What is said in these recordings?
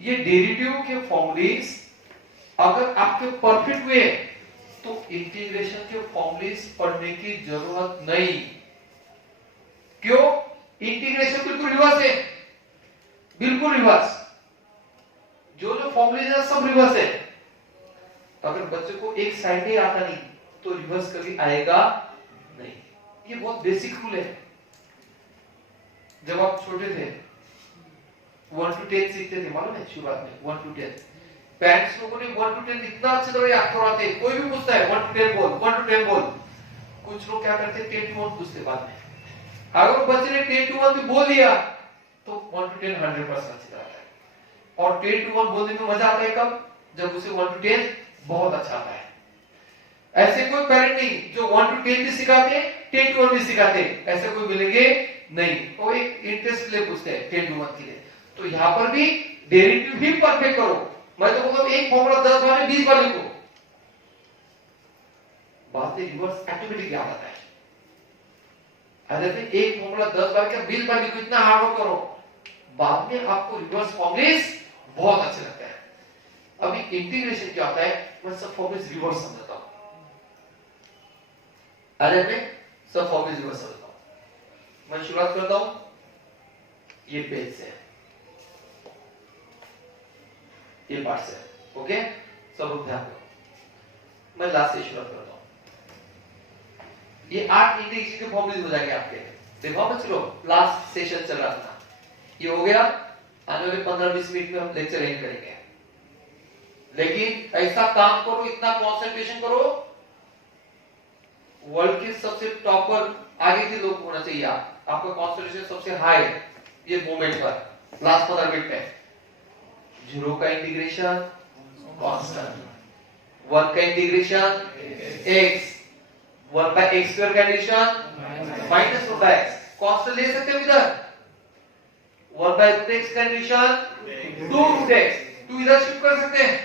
ये डेरिवेटिव के फॉर्मूलेस अगर आपके परफेक्ट हुए तो इंटीग्रेशन के फॉर्मूलेस पढ़ने की जरूरत नहीं। क्यों? इंटीग्रेशन बिल्कुल रिवर्स है, बिल्कुल रिवर्स। जो फॉर्मूलेस है सब रिवर्स है। अगर बच्चे को एक साइड ही आता नहीं तो रिवर्स कभी आएगा नहीं। ये बहुत बेसिक रूल है। जब आप छोटे थे 1 to 10 सीखते थे, मालूम है? शुरुआत में 1 to 10 पेरेंट्स लोगों ने 1 to 10 इतना अच्छे तरह याद करवाते। कोई भी पूछता है 1 to 10 बोल, 1 to 10 बोल। कुछ लोग क्या करते हैं 10 to 1 पूछते बाद में। अगर बच्चे ने 10 to 1 भी बोल दिया तो 1 to 10 100% अच्छी तरह आता है। और 10 to 1 बोलने में मजा आता है कब? जब उसे 1 to 10 बहुत अच्छा आता है। ऐसे कोई पेरेंट नहीं जो 1 to 10 भी सिखाते 10 to 1 भी सिखाते, ऐसे कोई मिलेंगे नहीं। वो एक इंटरेस्ट ले पूछते हैं 10 to 1 के लिए। तो यहां पर भी डेरिवेटिव भी परफेक्ट करो। मैं तो कहूंगा एक फॉर्मूला 10 बार में 20 बार लिखो, बातें रिवर्स ऑटोमेटिक याद आता है। अगर एक फॉर्मूला 10 बार क्या 20 बार लिखो, इतना हार्ड वर्क करो, बाद में आपको रिवर्स फॉर्मूलेस बहुत अच्छे लगते हैं। अभी इंटीग्रेशन क्या होता है, मैं सब फॉर्मूलेस रिवर्स समझाता हूं। अरे मैं सब फॉर्मूलेस रिवर्स समझाता हूं। मैं शुरुआत करता हूं ये पेज से, ये पार्ट से। ओके, सब लोग ध्यान दो। मैं लास्ट से शुरुआत करता हूं। ये 8 इंटीग्रेशन के फॉर्मूले हो जाएंगे आपके। देखो बच्चों, लास्ट सेशन चल रहा था, ये हो गया। आने वाले 15-20 मिनट में हम लेक्चर एंड करेंगे। लेकिन ऐसा काम करो, इतना कंसंट्रेशन करो, वर्ल्ड के सबसे टॉपर आगे के लोग होना चाहिए। आपका कंसंट्रेशन सबसे हाई है ये मोमेंट पर। लास्ट 15 मिनट में 0 का इंटीग्रेशन कांस्टेंट, 1 का integration x, 1 by x square का integration minus 1 by x। Constant ले सकते हो इधर, 1 by root x का इंटीग्रेशन 2 root x, 2 इधर शिफ्ट कर सकते हैं,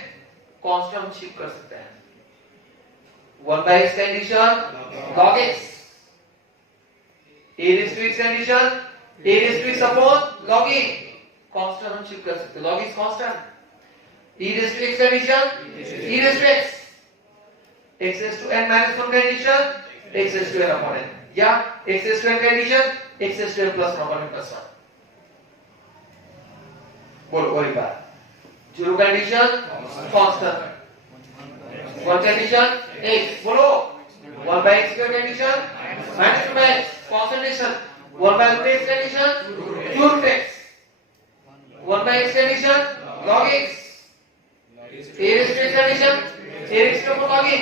कांस्टेंट हम शिफ्ट कर सकते हैं। 1 by x का integration log x, a raised to x का integration a raised to x upon log a, constant हम शिफ्ट कर सकते हैं, log is constant। e raised to x का integration e raised to x, x raised to n minus 1 का integration x raised to n upon n, या x raised to n का integration x raised to n plus 1 upon n plus 1। बोलो और एक बार, 0 का integration constant, 1 का integration x, बोलो 1 by x square का integration minus 2 by x, constant, 1 by root x का integration 2 root x, 1 by x का integration log x, a raised to x का integration a raised to log a,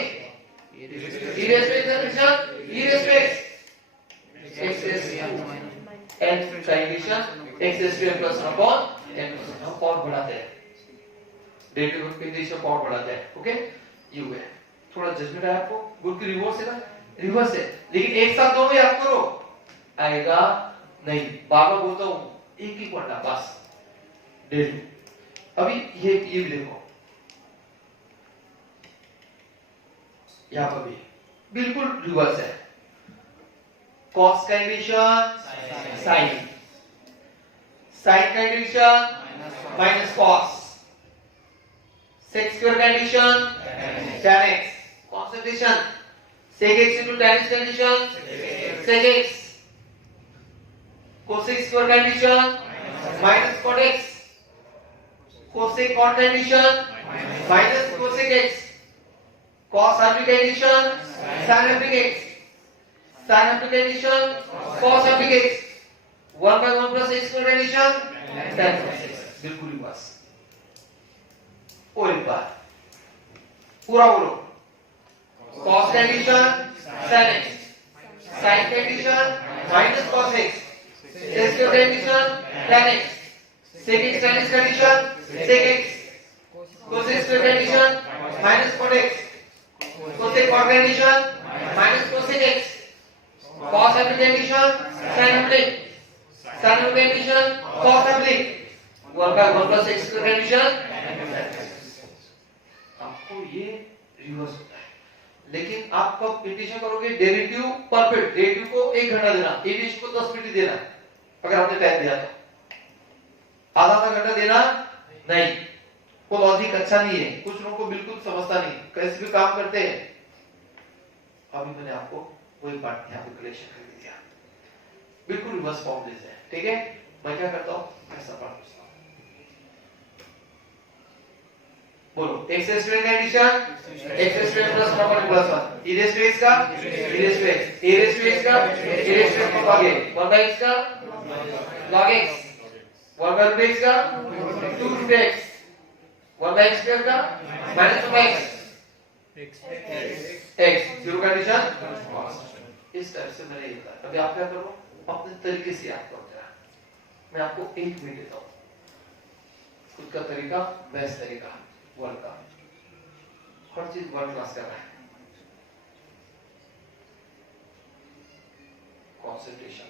e raised to x का integration e raised to x, x raised to n का integration x raised to n plus 1 upon n plus 1। हम power बढ़ाते हैं, derivative के integration power बढ़ाते हैं। Okay, ये हुआ। थोड़ा जजमेंट है आपको, गुड की रिवर्स है ना, रिवर्स है, लेकिन एक साथ दोनों याद करो, आएगा नहीं। बाबा बोलता हूं एक ही पढ़ना बस डेरिवेटिव। अभी ये भी देखो, यहां पर भी बिल्कुल रिवर्स है। कॉस का इंटीग्रेशन साइन, साइन का integration minus cos, sec square का integration tan x, concentration sec x into tan x का integration sec x, cosec square का integration minus cot x, cosec cot का integration minus cosec x, cos rb का integration sin rb x, sin rb का integration cos rb x, 1 by 1 plus x square का integration tan x। बिल्कुल reverse. और एक बार पूरा बोलो, cos का इंटीग्रेशन sin x, sin का integration minus cos x, sec का integration tan x, sec x tan x का इंटीग्रेशन sec x, cosec का integration minus cot x, cosec cot का integration minus cosec x, cos का integration sin x, sin का integration cos x, 1 by 1 plus x का integration. आपको ये reverse होता है, लेकिन आप कब इंटीग्रेशन करोगे, डेरिवेटिव परफेक्ट, डेरिवेटिव को 1 घंटा देना, इंटीग्रेशन को 10 मिनट देना। अगर आपने टाइम दिया तो आधा घंटा देना नहीं, वो लॉजिक अच्छा नहीं है, कुछ लोगों को बिल्कुल समझता नहीं, कैसे भी काम करते हैं। अभी मैंने आपको वही पार्ट यहाँ पे कलेक्शन कर दिया, बिल्कुल रिवर्स फॉर्म जैसे है, ठीक है। मैं क्या करता हूँ, ऐसा पार्ट पूछता हूँ, बोलो x raise to n addition, x raise to n plus 1 upon plus 1, e raise to x का e raise to x, a raise to x का a raise to x log a, 1 by x का log x, 1 by root x का 2 root x, 1 by x square का minus 2 by x, x zero condition. इस तरह से मैंने ये बताया। अभी आप क्या करो, अपने तरीके से याद करो जरा, मैं आपको 1 मिनट देता हूँ, खुद का तरीका बेस्ट तरीका वर्ड का, हर चीज वर्ड क्लास कर रहा है, कंसंट्रेशन।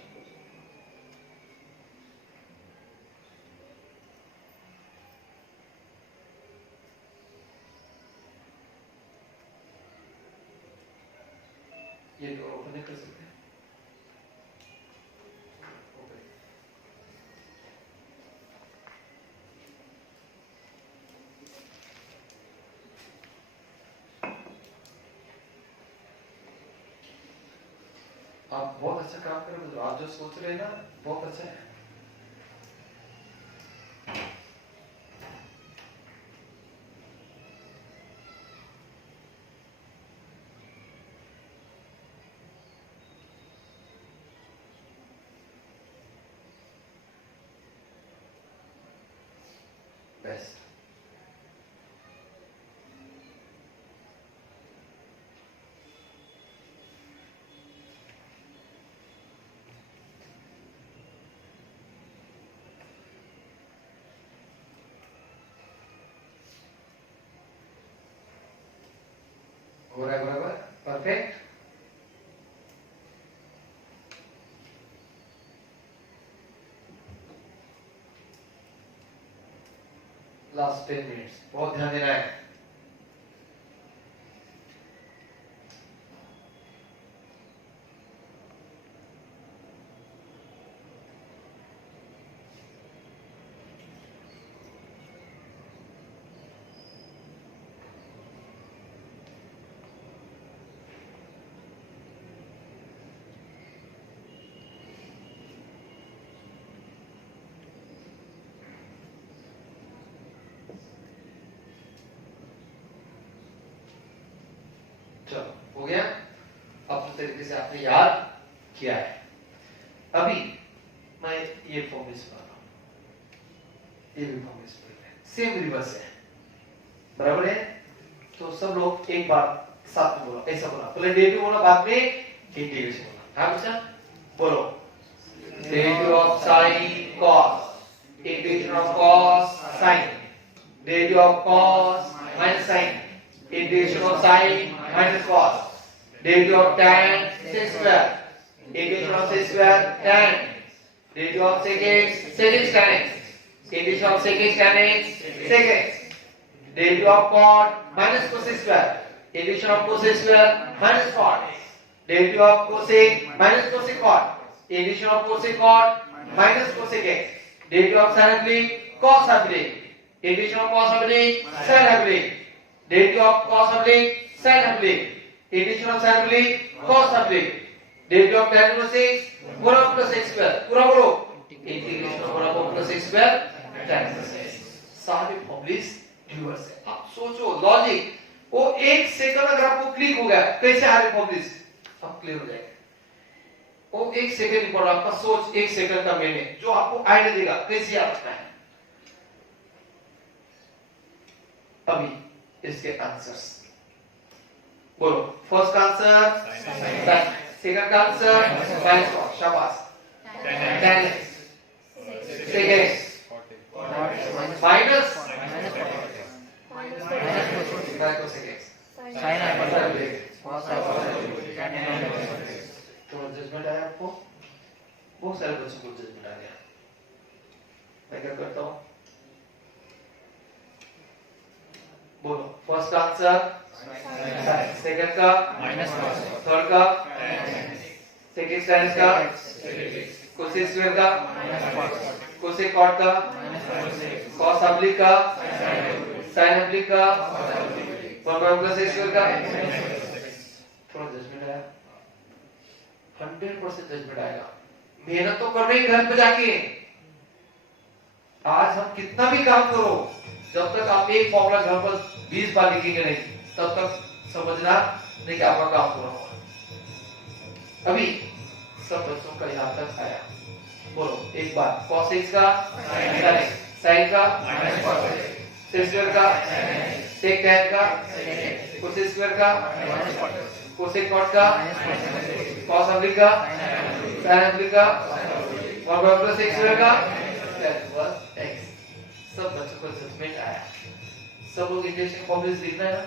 ये तो ओपन कर सकते हैं, आप बहुत अच्छा काम कर रहे हो, आप जो सोच रहे हैं ना बहुत अच्छा है। बेस्ट हो रहा है, बराबर परफेक्ट। लास्ट 10 मिनट्स बहुत ध्यान देना है। चलो हो गया, अपने तरीके से आपने याद किया है। अभी मैं ये फॉर्मेट बना रहा हूं, ये भी फॉर्मेट सेम रिवर्स है, बराबर है। तो सब लोग एक बार साथ में बोलो, ऐसा बोला, पहले डेरिवेटिव बोला, बाद में इंटीग्रेशन बोला। हाँ बच्चा बोलो, derivative of sine cos, integration of cos sine, derivative of cos minus sine, integration of sin minus cos, derivative of tan sec square, integration of sec square tan, derivative of sec x tan x, integration of sec x tan x sec x, derivative of cot minus cos square, integration of cos square minus cot, derivative of cosec minus cosec cot, integration of cosec cot minus cosec x, derivative of sin oblique cos oblique, integration of cos oblique sin oblique, derivative of cos oblique sin oblique, integration of sin oblique cos oblique, derivative of tan inverse x 1 over plus x square, पूरा बोलो, integration of 1 over plus x square tan inverse x। सारे formulas reverse है। आप सोचो logic, वो एक second अगर आपको क्लिक हो गया कैसे आ रहे फॉर्मूलेस, अब क्लियर हो जाएगा। वो एक सेकंड पर आपका सोच, एक सेकंड का मैंने जो आपको आइडिया देगा कैसे याद रखना है। अभी इसके आंसर्स बोलो, फर्स्ट का आंसर सेकंड का आंसर माइनस कॉस, शाबाश, tan सेकंड माइनस तो जजमेंट आया आपको, बहुत सारे बच्चों को जजमेंट आ गया। मैं क्या करता हूँ, बोलो, फर्स्ट आंसर सेकंड का माइनस कॉस, थर्ड का सेकंड साइंस का कोसेक स्क्वायर का माइनस कॉस, कोसेक कॉट का कॉस ऑब्लिक का साइन ऑब्लिक का 1 प्लस x स्क्वायर का थोड़ा जजमेंट आया 100% जजमेंट आएगा मेहनत तो कर रही घर पे जाके आज हम कितना भी काम करो जब तक आप एक फॉर्मूला घर पर 20 बार लिखेंगे नहीं तब तक समझना नहीं कि आपका काम पूरा हुआ अभी सब बच्चों का यहाँ तक आया बोलो एक बार cos x का sin का sec स्क्वायर का sec tan का cos स्क्वायर का cosec cot का cos ऑब्लिक का sin ऑब्लिक का 1 प्लस x स्क्वायर का that was x सब बच्चों को जजमेंट आया सब लोग इंटीग्रेशन फॉर्मूले लिखना है ना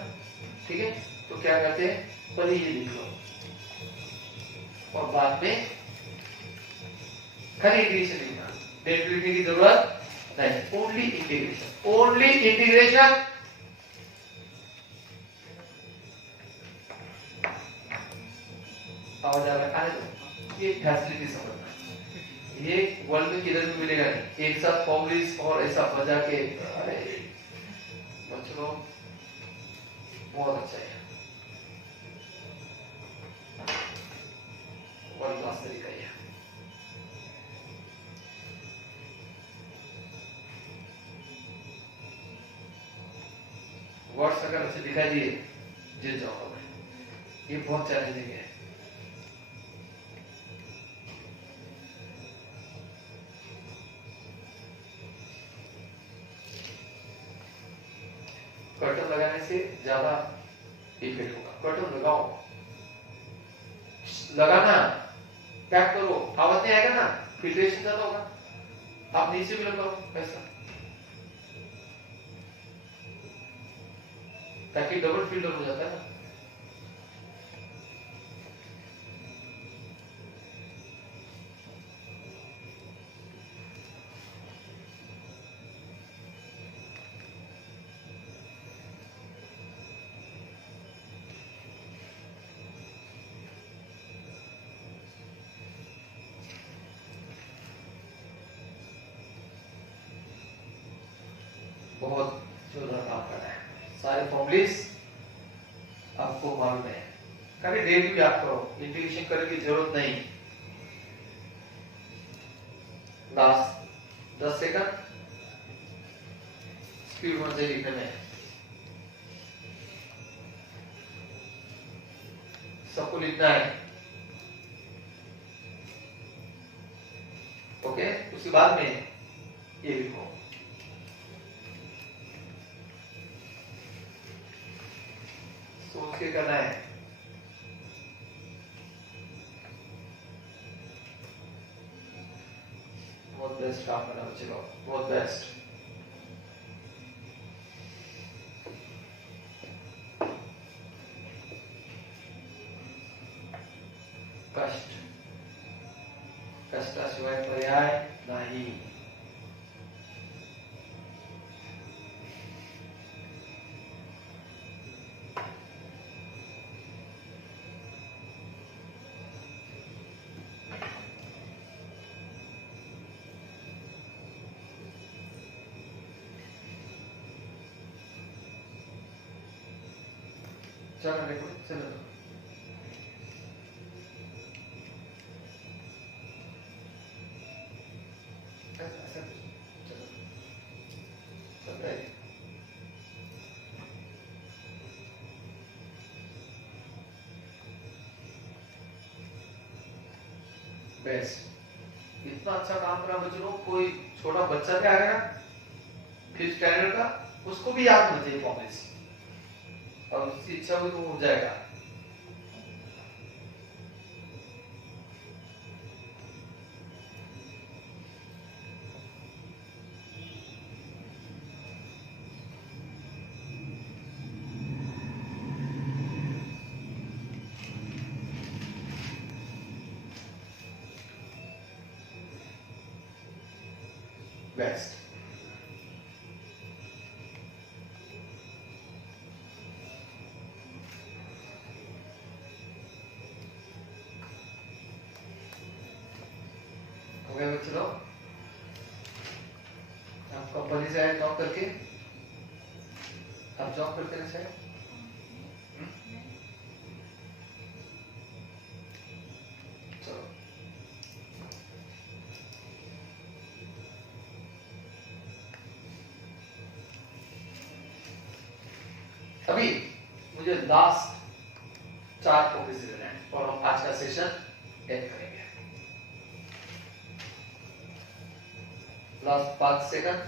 ठीक है तो क्या करते हैं पहले ये लिख लो और बाद में खाली इंटीग्रेशन लिखना डेरिवेटिव लिखने की जरूरत नहीं ओनली इंटीग्रेशन आवाज आ रहा है ये फैसिलिटी समझना ये वर्ल्ड में किधर भी मिलेगा नहीं एक साथ फॉर्मूलेस और ऐसा बजा के अरे बच्चों बहुत अच्छा है वर्ल्ड क्लास तरीका है वर्ड्स अगर अच्छे दिखाई दिए जीत जाओगे ये बहुत चैलेंजिंग है कर्टन लगाने से ज्यादा इफेक्ट होगा कर्टन लगाओ लगाना पैक करो आवाज नहीं आएगा ना फिल्ट्रेशन ज्यादा होगा आप नीचे भी लगाओ ऐसा ताकि डबल फिल्टर हो जाता है ना बहुत जोरदार काम कर रहा है सारे फॉर्मूलेस आपको मालूम है कभी डेली भी आप करो इंटीग्रेशन करने की जरूरत नहीं लास्ट 10 सेकंड स्पीड में से लिखने में सबको लिखना है ओके उसके बाद में ये लिखो सोच के करना है बहुत बेस्ट काम करना बच्चे को बहुत बेस्ट कष्ट कष्टाशिवाय पर्याय नहीं चलो देखो चलो बेस्ट इतना अच्छा काम करा बच्चों कोई छोटा बच्चा भी आएगा फिफ्थ स्टैंडर्ड का उसको भी याद होना चाहिए फॉर्मूले और उसकी इच्छा हुई तो हो जाएगा बेस्ट हो गया बच्चों कंपनी से आए जॉब करके, आप जॉब करते हैं चलो अभी मुझे लास्ट 4 टॉपिक देना है और हम आज का सेशन एंड करेंगे। Last 5 second.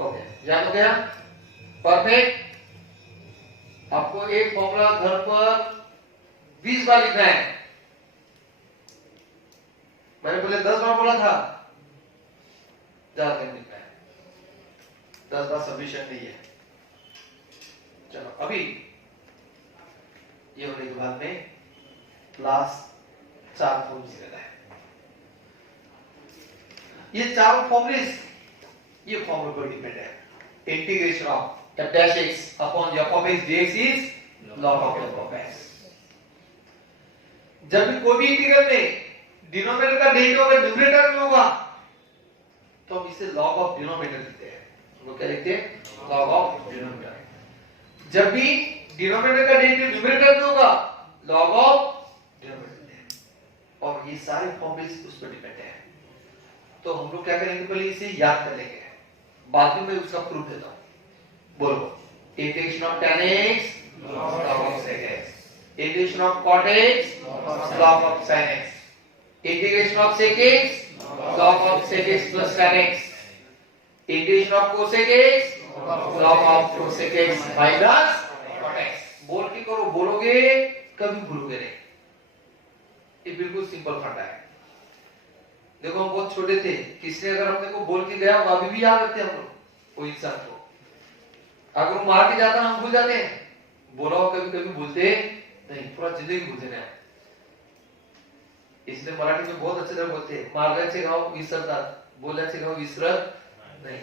ओके, याद हो गया? परफेक्ट। आपको एक फॉर्मूला घर पर 20 बार लिखना है। मैंने पहले 10 बार बोला था, ज्यादा नहीं लिखना है, 10 बार सफिशिएंट नहीं है। चलो अभी ये होने के बाद में लास्ट 4 फॉर्मूले लेना है। ये 4 फॉर्मूले ये फॉर्मूले पर डिपेंड है। Integration of f dash x upon f of x dx is log of f of x। जब भी कोई भी इंटीग्रल में डिनोमिनेटर का डेरिवेटिव अगर न्यूमरेटर में होगा तो हम इसे log of डिनोमिनेटर लिखते हैं। हम लोग क्या लिखते हैं? log of denominator. जब भी डिनोमिनेटर का डेरिवेटिव न्यूमरेटर में होगा log of डिनोमिनेटर लिखते हैं। और ये सारे फॉर्मूले उस पर डिपेंड है। तो हम लोग क्या करेंगे, पहले इसे याद कर लेंगे, बाद में मैं उसका प्रूफ देता हूं। बोलो, integration of tan x log of sec x, integration of cot x log of sin x, integration of sec x log of sec x plus tan x, integration of cosec x log of cosec x minus cot x। बोल के करो, बोलोगे कभी भूलोगे नहीं। ये बिल्कुल simple फंडा है। देखो हम बहुत छोटे थे, किसने अगर हमने को बोल के गया वो अभी भी याद रखते हैं हम लोग, वो इंसान को। अगर वो मार के जाता हम भूल जाते हैं, बोला हो कभी कभी भूलते नहीं, पूरा जिंदगी भूलते नहीं। इसलिए मराठी में बहुत अच्छे तरह बोलते हैं, मारल्याचे गाव विसरतात, बोलल्याचे गाव विसरत नहीं।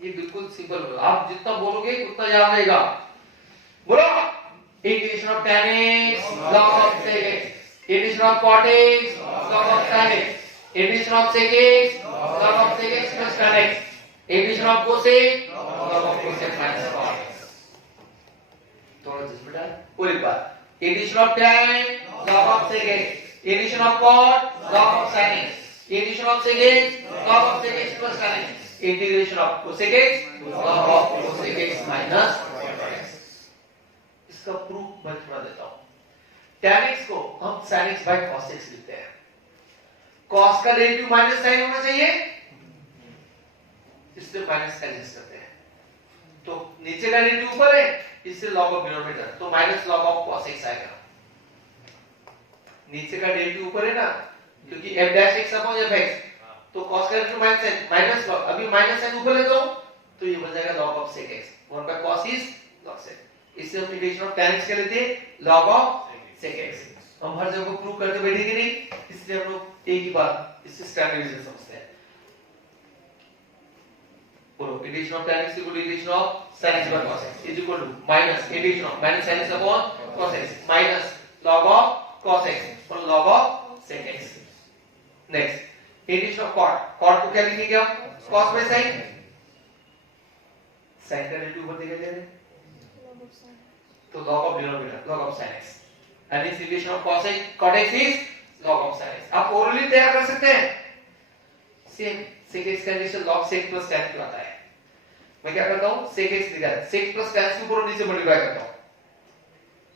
ये बिल्कुल सिंपल है, आप जितना बोलोगे उतना याद रहेगा। बोलो, integration of tan x log of sec x, integration of cot x log of sin x, integration of sec x log of sec x plus tan x, integration of cosec log of cosec minus cot x। थोड़ा just बेटा और एक बार, integration of tan log of sec x, integration of cot log of sin x, integration of sec x log of sec x plus tan x, integration of cosec x log of cosec x minus cot x। इसका proof मैं थोड़ा देता हूं। tan x को हम sin x by cos x लिखते हैं। cos का डेरिवेटिव माइनस साइन होना चाहिए, इससे माइनस एडजस्ट करते हैं। तो नीचे का डेरिवेटिव ऊपर है, इससे log ऑफ डिनोमिनेटर, तो minus log of cos x आएगा। नीचे का डेरिवेटिव ऊपर है ना, क्योंकि f dash x upon f x, तो cos का डेरिवेटिव माइनस है, माइनस log, अभी माइनस साइन ऊपर लेता हूं तो ये बन जाएगा log of sec x, 1 by cos is log sec। इससे हम इंटीग्रेशन ऑफ tan x के लेते हैं log ऑफ sec x। हम हर जगह को प्रूव करते बैठेंगे नहीं, इसलिए हम लोग एक ही बात इससे स्टैंडर्डाइजेशन समझते हैं। बोलो, integration of tan x equal to integration of sin x by cos x is equal to minus integration of minus sin x upon cos x minus log of cos x और log of sec x। Next, integration of cot को क्या लिखेंगे हम? cos by sin, sin का derivative ऊपर दिया जाएगा तो log of denominator log of sin x, and its integration of cot x is log of sin x। आप ओरली तैयार कर सकते हैं। सेम sec x का integration log sec plus tan क्यों आता है? मैं क्या करता हूं, sec x लिखा है, sec plus tan के ऊपर और नीचे मल्टीप्लाई करता हूं।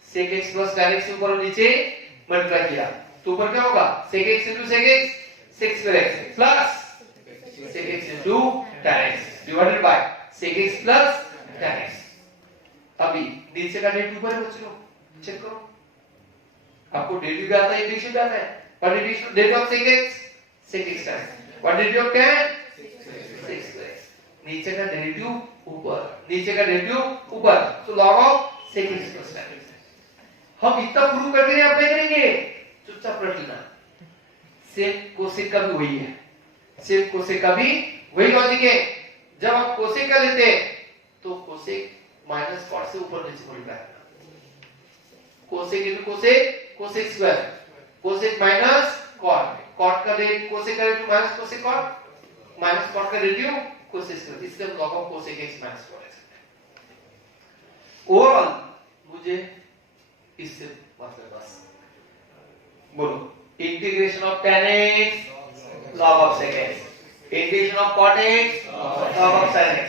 sec x plus tan x के ऊपर और नीचे मल्टीप्लाई किया तो ऊपर क्या होगा, sec x into sec x sec square x plus sec x into tan x divided by sec x plus tan x। अभी नीचे का डेरिवेटिव ऊपर है बच्चों, चेक करो, आपको डेरिवेटिव भी आता है, इंटीग्रेशन भी आता है। What is derivative of sec x? sec x tan। What derivative of tan? sec square x। नीचे का डेरिवेटिव ऊपर, नीचे का डेरिवेटिव ऊपर, तो log of sec x plus tan x। हम इतना प्रूव करके नहीं अप्लाई करेंगे, चुपचाप रट लेना। सेक कोसेक का भी वही है, सेक कोसेक का भी वही लॉजिक है, जब आप कोसेक का लेते हैं तो कोसेक माइनस कॉट से ऊपर नीचे मल्टीप्लाई करना, cosec into cosec, cosec square, cosec minus cot, cot का रेट कोसेक का rate minus cosec cot, minus cot का रेडियो कोसेक स्क्वायर, इसका log of cosec x minus cot है। ओवरऑल मुझे इससे मतलब बस बोलो, integration of tan x log of sec x, integration of cot x log of sin x,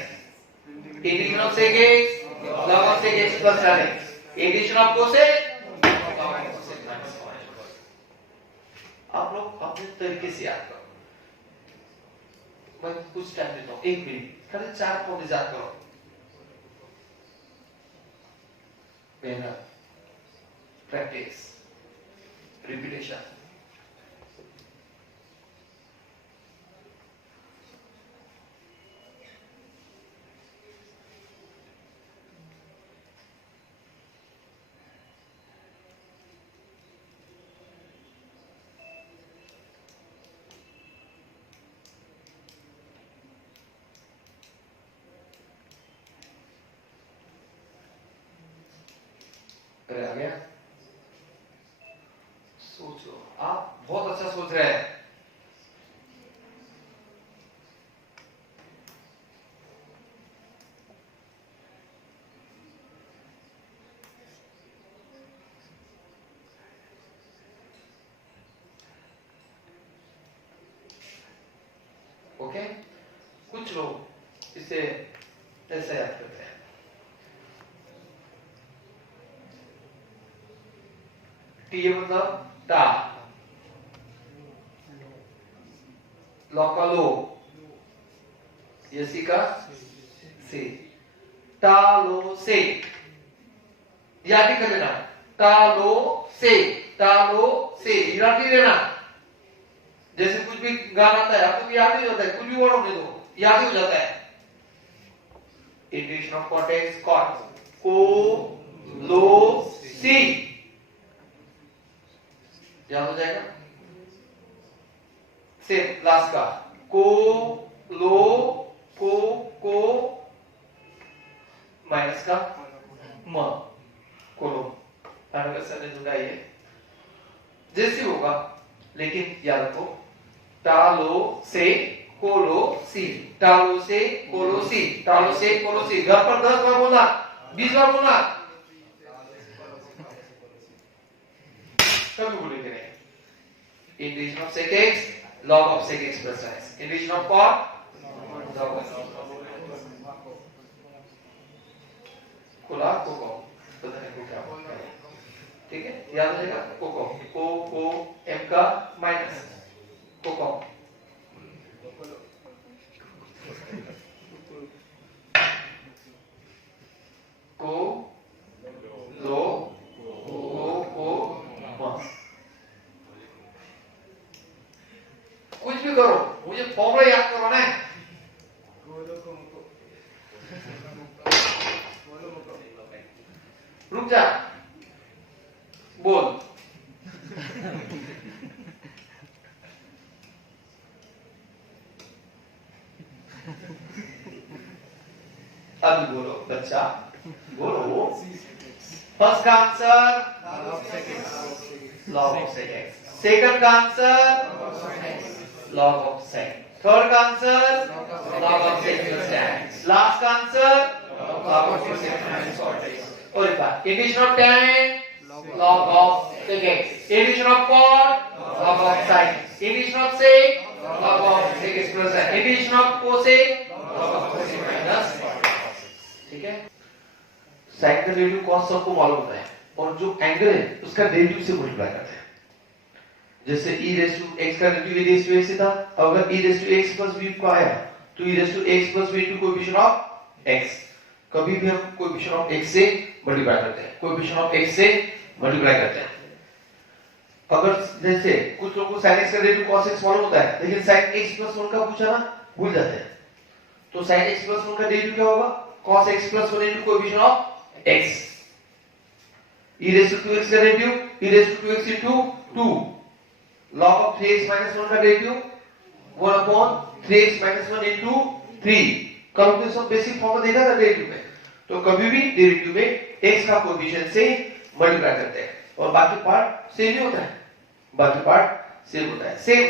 integration of sec x log of sec x plus tan x, integration of cosec log of cosec minus cot x। आप लोग अपने तरीके से याद करो, मैं कुछ time देता हूँ, 1 मिनट, खाली 4 पॉइंट याद करो। पहला प्रैक्टिस, रिपीटेशन, आ गया? सोचो, आप बहुत अच्छा सोच रहे हैं। ओके, कुछ लोग इसे ऐसे याद करते हैं, टी मतलब टा, लॉ का लो, यसी का से, टालो से, याद ही कर लेना, टालो से, टालो से, याद नहीं लेना। जैसे कुछ भी गाना आता है आपको याद ही हो जाता है, कुछ भी वर्ड होने दो याद ही हो जाता है। Integration of cot x cot, को लो सी, याद हो जाएगा। सेम लास्ट का, को लो को माइनस का म, कोलो, जैसे होगा, लेकिन याद रखो, टालो से कोलो सी, टालो से कोलो सी, टालो से कोलो सी, घर पर 10 बार बोला, 20 बार बोला, कभी भूलेंगे नहीं। Integration of sec x log of sec x plus sin x, integration of cot log of कोला कोको, पता नहीं को क्या बोलता है, ठीक है, याद हो जाएगा। कोको, को m का माइनस कोको, को लो कुछ भी करो, मुझे फॉर्मूला याद करो ना। रुक जा, बोल। अब बोलो बच्चा, बोलो। फर्स्ट का answer log of sec x, second का answer log of sec, third का answer log of sec plus tan, last का answer log of sec minus cot x। और एक बात, integration of tan log of sec x, integration of cot log of sin, integration of sec log of sec x plus tan, integration of cosec log of cosec minus cot x। ठीक है, sin का derivative cos सबको मालूम होता है, और जो angle है उसका डेरिवेटिव से मल्टीप्लाई करते हैं। जैसे e रेज़ टू x का derivative e raise to x से था, अगर e raise to x plus v को आया तो e raise to x plus v to coefficient of x, कभी भी हम कोएफिशिएंट ऑफ x से मल्टीप्लाई करते हैं, कोएफिशिएंट ऑफ x से मल्टीप्लाई करते हैं। अगर जैसे कुछ लोगों को sin x का डेरिवेटिव cos x मालूम होता है, लेकिन sin x प्लस 1 का पूछा ना, भूल जाते हैं, तो sin x प्लस 1 का डेरिवेटिव क्या होगा, cos x plus 1 into coefficient of x, e raise to 2x का derivative e raise to 2x into 2, log of 3x minus 1 का derivative 1 upon 3x minus 1 into 3। कल हमने सब बेसिक फॉर्मूला देखा था डेरिवेटिव में। तो कभी भी डेरिवेटिव में x का कोएफिशिएंट से मल्टीप्लाई करते हैं और बाकी पार्ट सेम ही होता है, बाकी पार्ट सेम होता है। सेम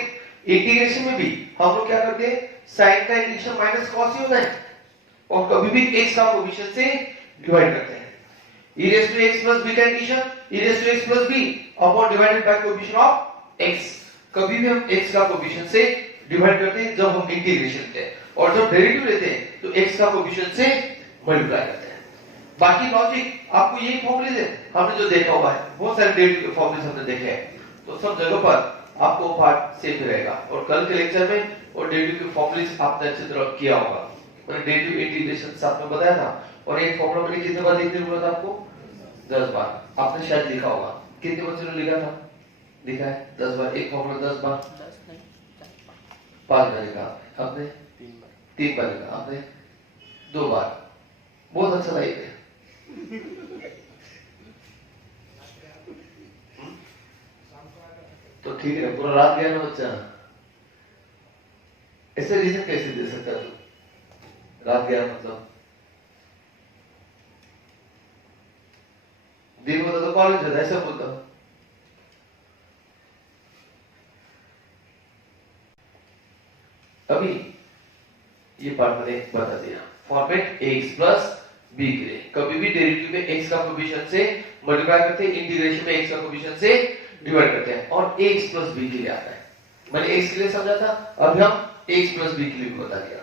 इंटीग्रेशन में भी हम लोग क्या करते हैं, sin का इंटीग्रेशन माइनस cos ही होता है और कभी भी x का कोएफिशिएंट से डिवाइड करते हैं। e raised to x plus b का integration e raised to x plus b upon divided by coefficient of x। कभी भी हम x का कोएफिशिएंट से डिवाइड करते हैं जब हम इंटीग्रेशन लेते हैं, और जब डेरिवेटिव लेते हैं तो x का कोएफिशिएंट से मल्टीप्लाई करते हैं। बाकी लॉजिक आपको यही फॉर्मूले हमने जो देखा हुआ है, बहुत सारे डेरिवेटिव के फॉर्मूले हमने देखे हैं, तो सब जगह पर आपको पार्ट सेम रहेगा। और कल के लेक्चर में और डेरिवेटिव के फॉर्मूले आपने अच्छी तरह किया होगा, मैंने डेरिवेटिव इंटीग्रेशन साथ में बताया था। और एक फॉर्मूला मैंने कितने बार देखने को बोला था आपको, 10 बार। आपने शायद लिखा होगा, कितने बच्चों ने लिखा था, लिखा है 10 बार। एक फॉर्मूला 10 बार, 5 बार लिखा आपने, 3 बार लिखा आपने, 2 बार। बहुत अच्छा था ये। तो ठीक है, पूरा रात गया ना बच्चा, ऐसे रीजन कैसे दे सकता तू, रात गया मतलब दिन होता तो कॉलेज जाता, ऐसा बोलता। अभी ये पार्ट मैंने बता दिया, फॉर्मेट x प्लस b के लिए कभी भी डेरिवेटिव में x का कोएफिशिएंट से मल्टीप्लाई करते हैं, इंटीग्रेशन में x का कोएफिशिएंट से डिवाइड करते हैं, और x प्लस b के लिए आता है। मैंने x के लिए समझा था, अभी हम x प्लस b के लिए बता दिया।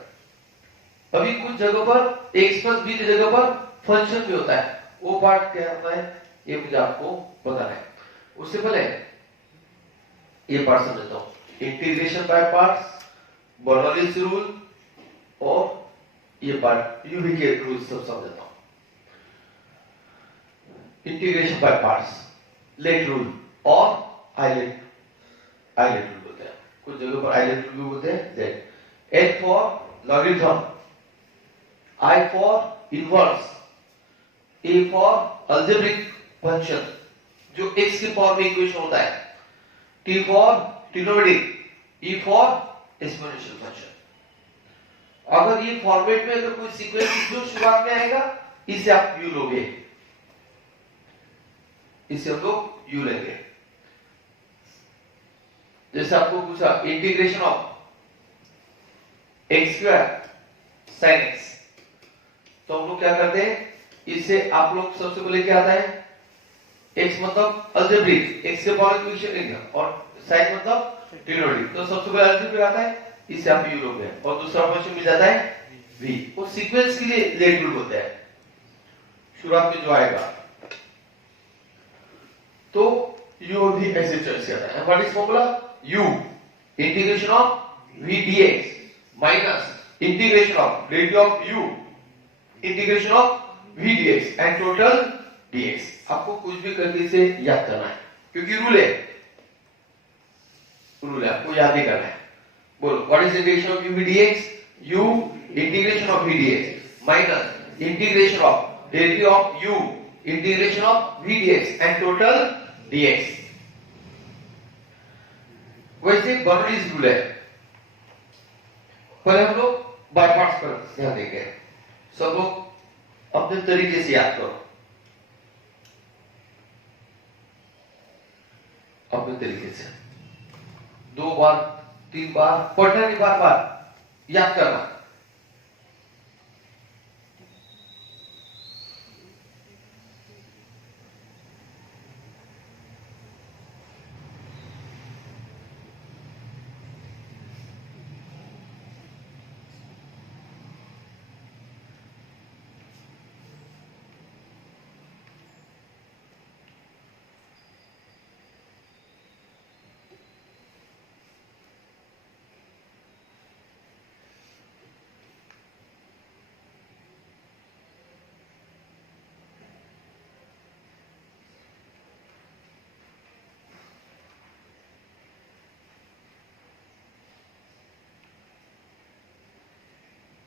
अभी कुछ जगह पर x प्लस b की जगह पर फंक्शन भी होता है, वो पार्ट क्या होता है ये मुझे आपको बताना है। उससे पहले ये पार्ट समझता हूं, integration by parts, Bernoulli's rule और ये पार्ट यूवी के रूल सब समझता हूं। Integration by parts, late rule और आइलेट रूल बोलते हैं, कुछ जगह पर आइलेट रूल भी बोलते हैं। LATE H for logarithm, I for inverse, A for algebraic function जो x की पावर में इक्वेशन होता है, t for trigonometric, e for exponential function. अगर ये फॉर्मेट में अगर कोई सीक्वेंस जो शुरुआत में आएगा, इसे आप u लोगे, इसे हम लोग u लेंगे। जैसे आपको पूछा integration of x square sin x, तो हम लोग क्या करते हैं, इसे आप लोग सबसे पहले क्या आता है, x मतलब अलजेब्रिक, x के पावर इक्वेशन लेंगे, और sin मतलब ट्रिग्नोमेट्रिक, तो सबसे पहले अलजेब्रिक आता है, इसे आप u लोगे, और दूसरा फंक्शन मिल जाता है v। वो सीक्वेंस के लिए लेट रूल होता है, शुरुआत में जो आएगा तो u भी ऐसे चॉइस करता है। What is formula, u integration of v dx minus integration of derivative of u integration of v dx and total dx। आपको कुछ भी करके इसे याद करना है, क्योंकि रूल है, आपको याद ही करना है। बोलो, what is integration of u dx, u integration of v dx minus integration of derivative of u integration of v dx and total dx। वैसे बर्नौलीज रूल है, पहले हम लोग बाय पार्ट्स पर ध्यान देंगे। सब लोग अपने तरीके से याद करो, अपने तरीके से 2 बार 3 बार पढ़ना नहीं, बार बार याद करना।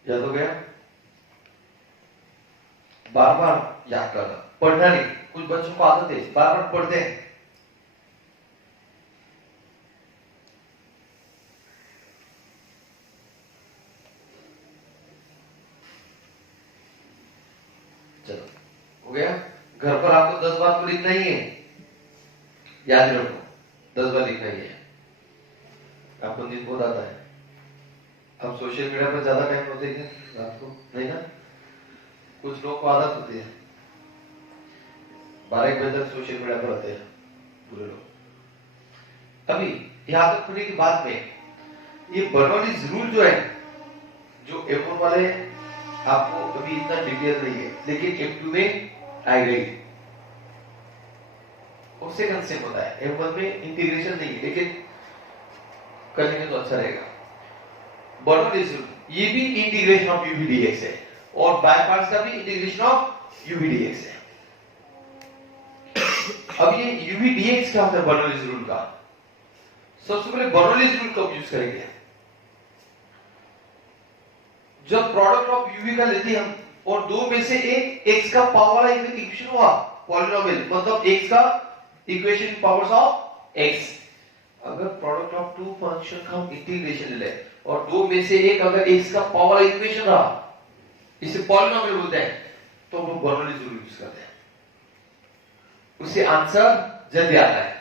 याद हो गया, बार बार याद करना, पढ़ना नहीं। कुछ बच्चों को आदत है बार बार पढ़ते हैं, चलो हो गया। घर पर आपको 10 बार तो लिखना ही है, याद रखो 10 बार लिखना ही है। आपको नींद बहुत आता है, अब सोशल मीडिया पर ज्यादा टाइम होते हैं रात को, नहीं ना? कुछ लोग को आदत होती है 12 बजे तक सोशल मीडिया पर रहते हैं पूरे लोग। अभी यह आदत होने के बाद में ये बर्नौलीज रूल जो है, जो M1 वाले आपको अभी इतना डिटेल नहीं है, लेकिन M2 में आ गई, उससे कंसेप्ट होता है। M1 में इंटीग्रेशन नहीं है, लेकिन करेंगे तो अच्छा रहेगा। बर्नौलीज रूल ये भी इंटीग्रेशन ऑफ यूवीडीएक्स है, और बाय पार्ट्स का भी इंटीग्रेशन ऑफ यूवीडीएक्स है। अब ये यूवीडीएक्स क्या होता है बर्नौलीज रूल का? सबसे पहले बर्नौलीज रूल कब यूज करेंगे? जब प्रोडक्ट ऑफ यूवी का लेते हम और दो में से एक x का पावर वाला इक्वेशन हुआ पॉलिनोमियल, मतलब x का इक्वेशन पावर्स ऑफ x। अगर प्रोडक्ट ऑफ टू फंक्शन का हम इंटीग्रेशन ले और दो में से एक अगर x का पावर वाला इक्वेशन रहा, इसे पॉलिनोमियल बोलते हैं, तो हम लोग बर्नौलीज रूल यूज करते हैं, उससे आंसर जल्दी आता है।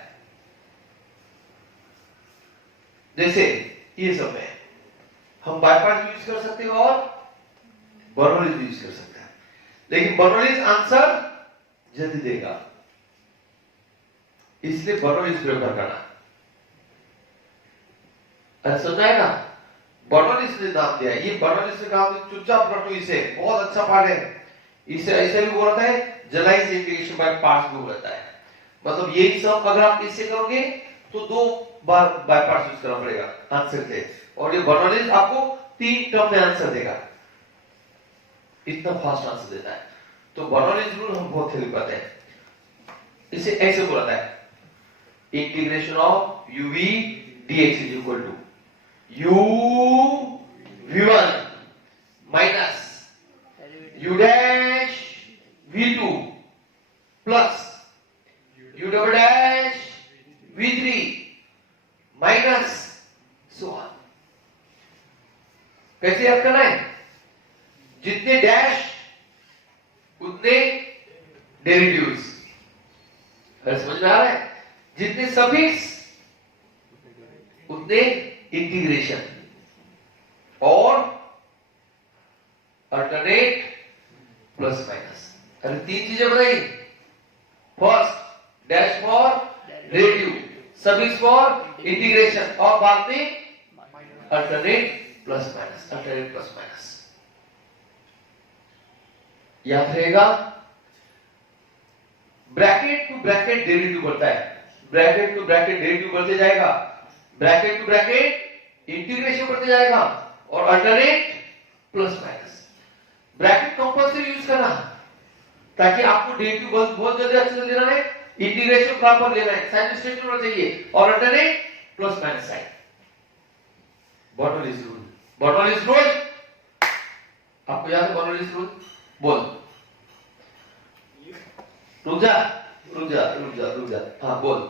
जैसे ये सब है, हम बाय पार्ट्स यूज कर सकते हैं और बर्नौलीज यूज कर सकते हैं, लेकिन बर्नौलीज आंसर जल्दी देगा, इसलिए बर्नौलीज प्रेफर करना। अच्छा समझ आएगा? बर्नौलीज ने नाम दिया, ये बर्नौलीज ने कहा चुपचाप रटो, इसे बहुत अच्छा पार्ट है। इसे ऐसे भी बोला है जनरलाइज्ड इंटीग्रेशन बाय पार्ट्स भी बोलता है, मतलब यही सब अगर आप इससे करोगे तो 2 बार बाय पार्ट्स यूज करना पड़ेगा आंसर के, और ये बर्नौलीज आपको 3 टर्म में आंसर देगा, इतना फास्ट आंसर देता है। तो बर्नौलीज रूल हम बहुत हेल्प पाते हैं। इसे ऐसे बोलता है integration of UV DX is equal to u v1 minus u dash v2 plus u double dash v3 minus so on. कैसे याद करना है? जितने डैश उतने डेरिवेटिव्स, समझ में आ रहा है? जितने सफिक्स उतने इंटीग्रेशन, और अल्टरनेट प्लस माइनस। अरे 3 चीजें बताई, first dash for derivative, suffix for integration, और बाद में alternate plus minus, alternate plus minus. याद रहेगा? ब्रैकेट टू ब्रैकेट डेरिवेटिव बढ़ता है, ब्रैकेट टू ब्रैकेट डेरिवेटिव बढ़ते जाएगा, ब्रैकेट टू ब्रैकेट इंटीग्रेशन बढ़ते जाएगा, और alternate plus minus. Bracket compulsory use करना, ताकि आपको डेरिवेटिव बहुत जल्दी अच्छे से लेना है, इंटीग्रेशन प्रॉपर लेना है, साइन स्टेटमेंट होना चाहिए, और alternate plus minus sign. Bernoulli's rule, Bernoulli's rule आपको याद है? बर्नौलीज रूल बोल, रुक जा रुक जा रुक जा रुक जा, हाँ बोल।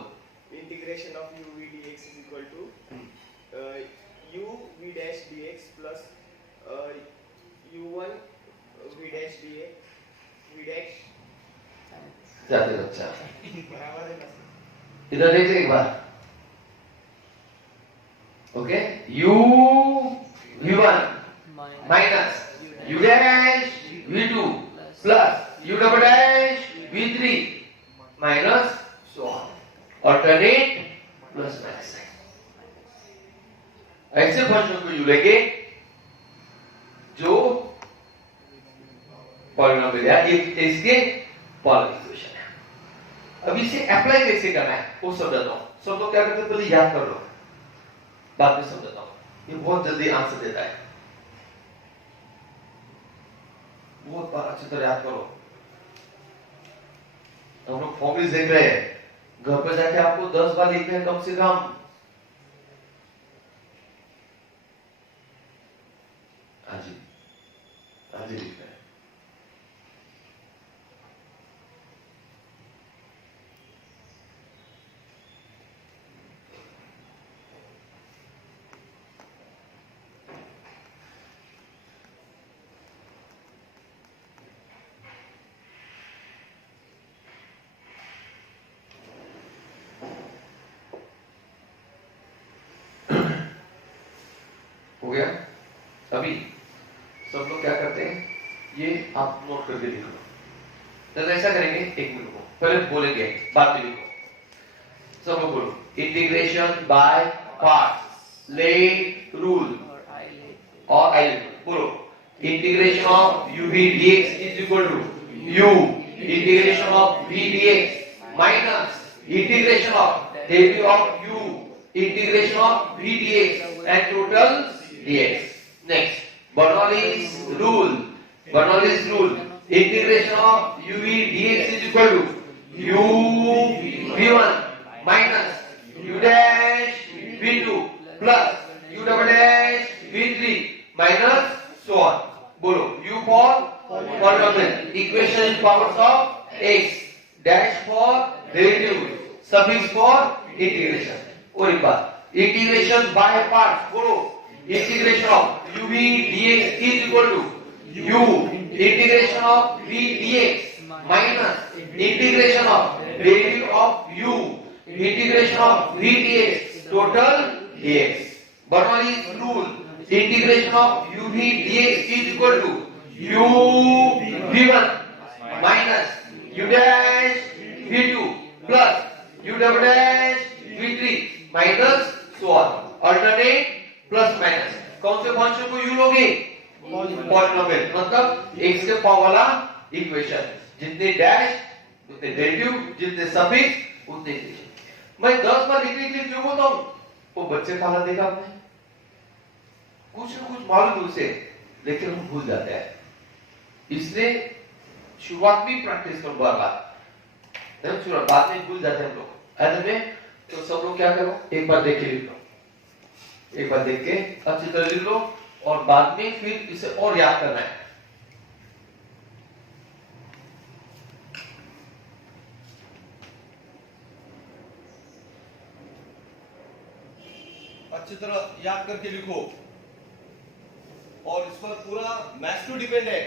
Integration of u v dx is equal to u v dash dx plus u1 v dash dx v dash जाते बच्चा बराबर है ना? इधर देख एक बार, okay, u v1 minus u dash v2 plus u double dash v3 minus so on, alternate plus minus. ऐसे फंक्शन को यू लेंगे जो पॉलिनोमियल है, ये इसके पॉलिनोमियल इक्वेशन है। अब इसे अप्लाई कैसे करना है वो समझाता हूं। सब लोग क्या करते हैं, पहले याद कर लो, बाद में समझाता हूं। ये बहुत जल्दी आंसर देता है, बहुत बार अच्छी तरह याद करो। हम लोग फॉर्मूले देख रहे हैं, घर पे जाके आपको 10 बार लिखना है कम से कम। आज ही लिखना है। हो गया? अभी सब लोग क्या करते हैं, ये आप नोट करके लिख लो। तो ऐसा करेंगे, एक मिनट को पहले बोलेंगे, बाद में लिखो। सब लोग बोलो, integration by parts, late rule और आई बोलो, integration of u v dx is equal to u integration of v dx minus integration of derivative of u integration of v dx and total dx. Next, Bernoulli's rule. Bernoulli's rule. Integration of u v dx is equal to u v1 minus u dash v2 plus u double dash v3 minus so on. बोलो, u for polynomial, equation in powers of x, dash for derivative, suffix for integration. और एक बात, integration by parts, बोलो, integration of u v dx is equal to u integration of v dx minus integration of derivative of u integration of v dx total dx. Bernoulli's rule, integration of u v dx is equal to u v1 minus u dash v2 plus u double dash v3 minus so on. Alternate plus minus. कौन से function को u लोगे? Polynomial, मतलब x के power वाला equation, जितने dash उतने derivative, जितने सफिक्स उतने इंटीग्रेशन। मैं 10 बार लिखने के लिए क्यों बोलता हूं? वो बच्चे का हालत देखा आपने, कुछ न कुछ मालूम उसे, लेकिन हम भूल जाते हैं। इसलिए शुरुआत में प्रैक्टिस करो बार बार, शुरुआत बाद में भूल जाते हैं हम लोग। ऐसे में तो सब लोग क्या करो, एक बार देख के लिख लो, एक बार देख के अच्छी तरह लिख लो, और बाद में फिर इसे और याद करना है। अच्छी तरह याद करके लिखो, और इस पर पूरा मैथ्स टू डिपेंड है।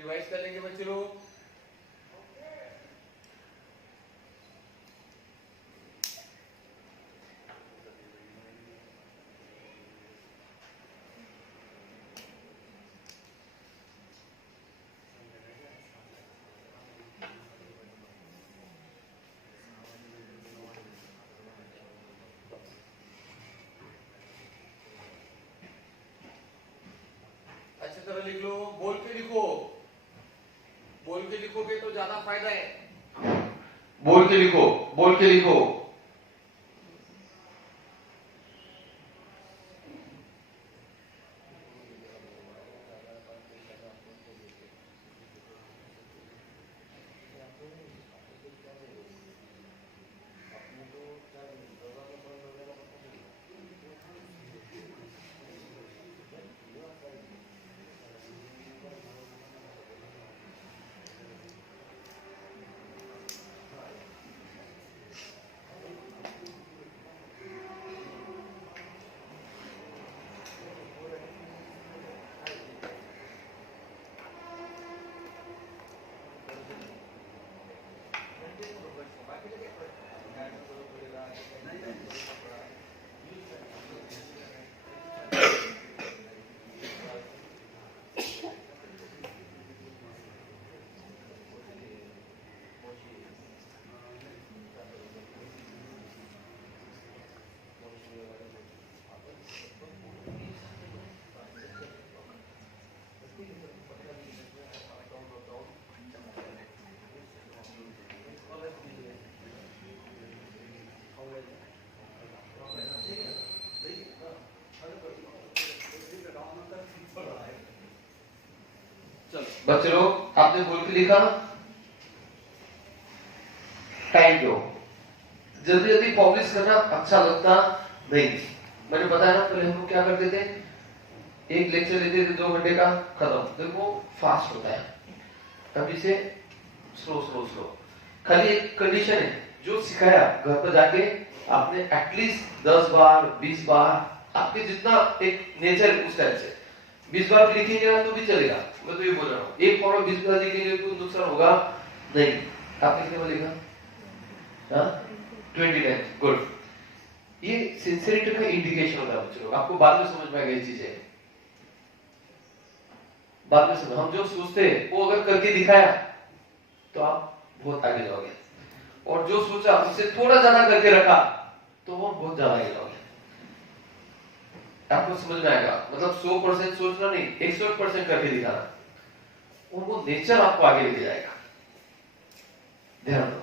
रिवाइज कर लेंगे बच्चे लोग। अच्छी तरह लिख लो, बोल के लिखो, बोल के लिखोगे तो ज्यादा फायदा है। बोल के लिखो, बोल के लिखो। चलो बच्चे लोग आपने बोल के लिखा टाइम दो। जल्दी जल्दी पब्लिश करना अच्छा लगता नहीं। मैंने बताया ना पहले हम लोग क्या करते थे, एक लेक्चर लेते थे 2 घंटे का, खत्म। देखो फास्ट होता है, अभी से स्लो स्लो स्लो। खाली एक कंडीशन है, जो सिखाया घर पर जाके आपने एटलीस्ट 10 बार 20 बार, आपके जितना एक नेचर उस टाइप से 20 बार लिखेंगे ना तो भी चलेगा। मैं तो ये बोल रहा हूँ, एक फॉर्म 20 बार लिखेंगे तो नुकसान होगा नहीं। आप कितने बार लिखा? 29। गुड। ये सिंसियरिटी का इंडिकेशन होता है बच्चों। आपको बाद में समझ में आएगा ये चीजें, बाद में समझ। हम जो सोचते हैं वो अगर करके दिखाया तो आप बहुत आगे जाओगे, और जो सोचा उससे थोड़ा ज्यादा करके रखा तो वो बहुत ज्यादा आगे जाओगे। आपको समझ में आएगा, मतलब 100% सोचना नहीं, 101% करके दिखाना, और वो नेचर आपको आगे लेके जाएगा। ध्यान दो।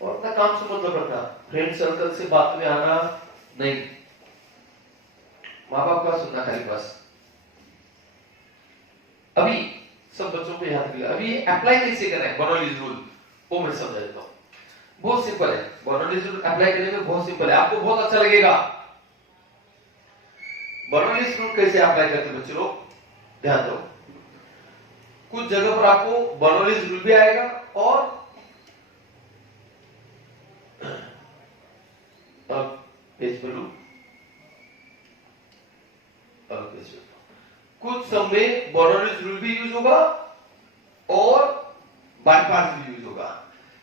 और अपना काम से मतलब रखना, फ्रेंड सर्कल से बात में आना नहीं, माँ बाप का सुनना खाली बस। अभी सब बच्चों को याद किया, अभी अप्लाई कैसे करना है बर्नौलीज रूल, वो मैं समझा देता हूँ। बहुत सिंपल है, बर्नौलीज रूल अप्लाई करने में बहुत सिंपल है, आपको बहुत अच्छा लगेगा। बर्नौलीज रूल कैसे अप्लाई करते हैं बच्चों लोग, ध्यान दो। कुछ जगह पर आपको बर्नौलीज रूल भी आएगा, और पेज पर लूं, कुछ समय बर्नौलीज रूल भी यूज होगा और बाय पार्ट्स भी यूज होगा,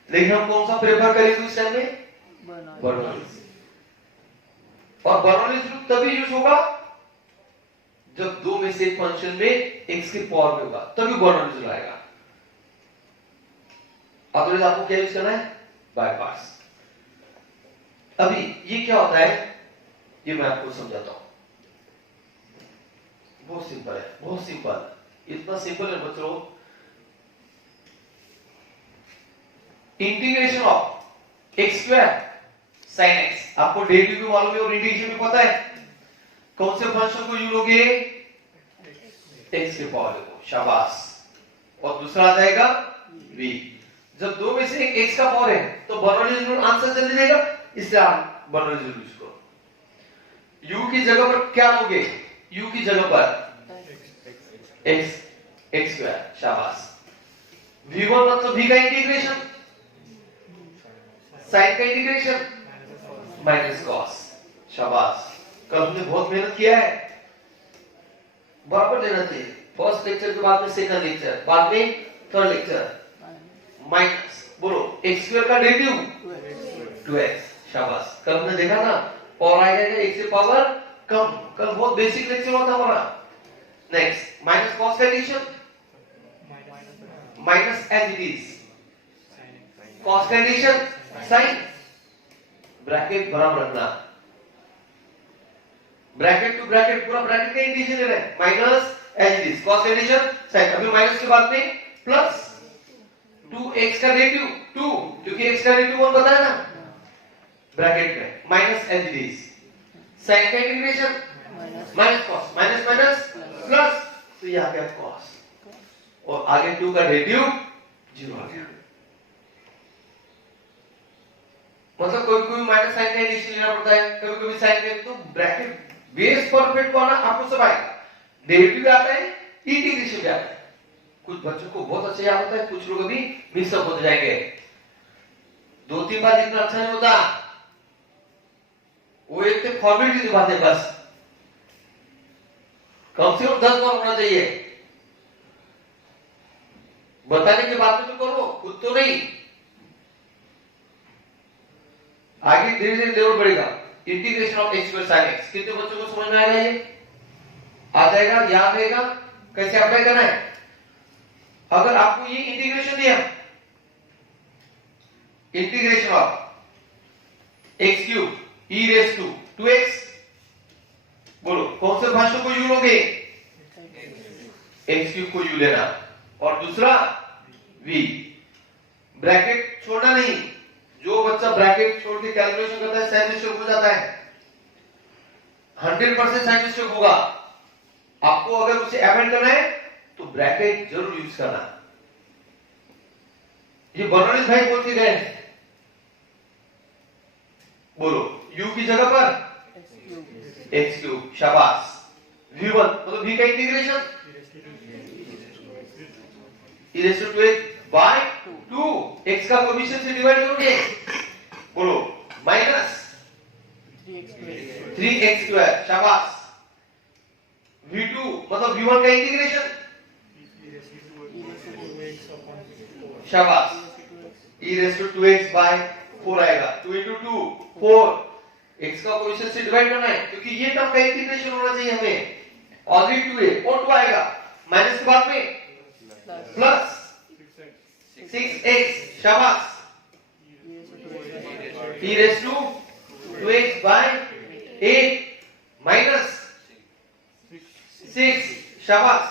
लेकिन हम कौन सा प्रेफर करेंगे उस टाइम में? बर्नौलीज। और बर्नौलीज रूल तभी यूज होगा जब 2 में से एक फंक्शन में x के पावर में होगा, तभी बर्नौलीज रूल आएगा। अदरवाइज आपको क्या यूज करना है? By parts. अभी ये क्या होता है, ये मैं आपको समझाता हूं। बहुत सिंपल है, बहुत सिंपल, इतना सिंपल है बच्चों। Integration of x square sin x, आपको डेरिवेटिव भी मालूम है और इंटीग्रेशन भी पता है। कौन से फंक्शन को यूज लोगे? x के पावर को, शाबाश। और दूसरा आ जाएगा v। जब 2 में से एक x का पावर है तो बर्नौलीज रूल आंसर जल्दी देगा, इससे आप बर्नौलीज रूल यूज करो। u की जगह पर क्या लोगे? u की जगह पर x स्क्वायर, शाबाश। v1 मतलब v का इंटीग्रेशन, साइन का इंटीग्रेशन माइनस कॉस, शाबाश। कल हमने बहुत मेहनत किया है, बराबर देना चाहिए। फर्स्ट लेक्चर के बाद में सेकंड लेक्चर, बाद में थर्ड लेक्चर। माइनस बोलो x स्क्वायर का डेरिवेटिव 2x, शाबाश। कल हमने देखा ना, और आएगा x से पावर कम, कल बहुत बेसिक लेक्चर होता हमारा। नेक्स्ट माइनस कॉस का addition, minus as it is, cos का एडिशन साइन, ब्रैकेट बराबर रखना, ब्रैकेट टू ब्रैकेट, पूरा ब्रैकेट का एडिशन ले रहे हैं, minus as it is, cos का एडिशन साइन। अभी माइनस के बाद में प्लस 2x का डेरिवेटिव 2, क्योंकि x का डेरिवेटिव 1 बताया ना, ब्रैकेट में minus as it is, sine का integration minus cos, minus minus plus, तो ये आ गया कॉस, और आगे 2 का डेरिवेटिव 0 आ गया। मतलब कोई कोई माइनस साइन का एडिशन लेना पड़ता है, कभी कभी साइन का, तो ब्रैकेट बेस परफेक्ट वाला आपको सब आएगा, डेरिवेटिव भी आता है, इंटीग्रेशन भी आता है। कुछ बच्चों को बहुत अच्छा याद होता है, कुछ लोग अभी मिक्सअप होते जाएंगे, 2-3 बार इतना अच्छा नहीं होता, वो एक तो फॉर्मेलिटी की बात है बस, कम से कम 10 बार होना चाहिए। बताने के बाद में तो करो, खुद तो नहीं, आगे धीरे धीरे लेवल बढ़ेगा। Integration of x square sin x, कितने बच्चों को समझ में आएगा? ये आ जाएगा, याद रहेगा, कैसे अप्लाई करना है। अगर आपको ये इंटीग्रेशन दिया, integration of x cube e raise to 2x, बोलो कौन से भाषा को यू लोगे? x क्यूब को यू लेना, और दूसरा v, ब्रैकेट छोड़ना नहीं। जो बच्चा ब्रैकेट छोड़ के कैलकुलेशन करता है साइन मिस्टेक हो जाता है, 100% साइन मिस्टेक होगा। आपको अगर उसे अवॉइड करना है तो ब्रैकेट जरूर यूज करना। ये बर्नौलीज भाई बोल के गए हैं, बोलो u की जगह पर x क्यूब, शाबाश। v1 मतलब v का integration e raised to 2x by 2, x का कोएफिशिएंट से डिवाइड करोगे, बोलो माइनस 3x स्क्वायर, शाबाश। v2 मतलब v1 का इंटीग्रेशन, शाबाश, e raised to 2x by 4 आएगा, 2 into 2 4, x का कोएफिशिएंट से डिवाइड करना है क्योंकि ये टर्म का इंटीग्रेशन होना चाहिए हमें। ऑलरेडी 2 है और 2 आएगा, माइनस के बाद में प्लस 6x, शाबाश, e raised to 2x by 8 minus 6, शाबाश,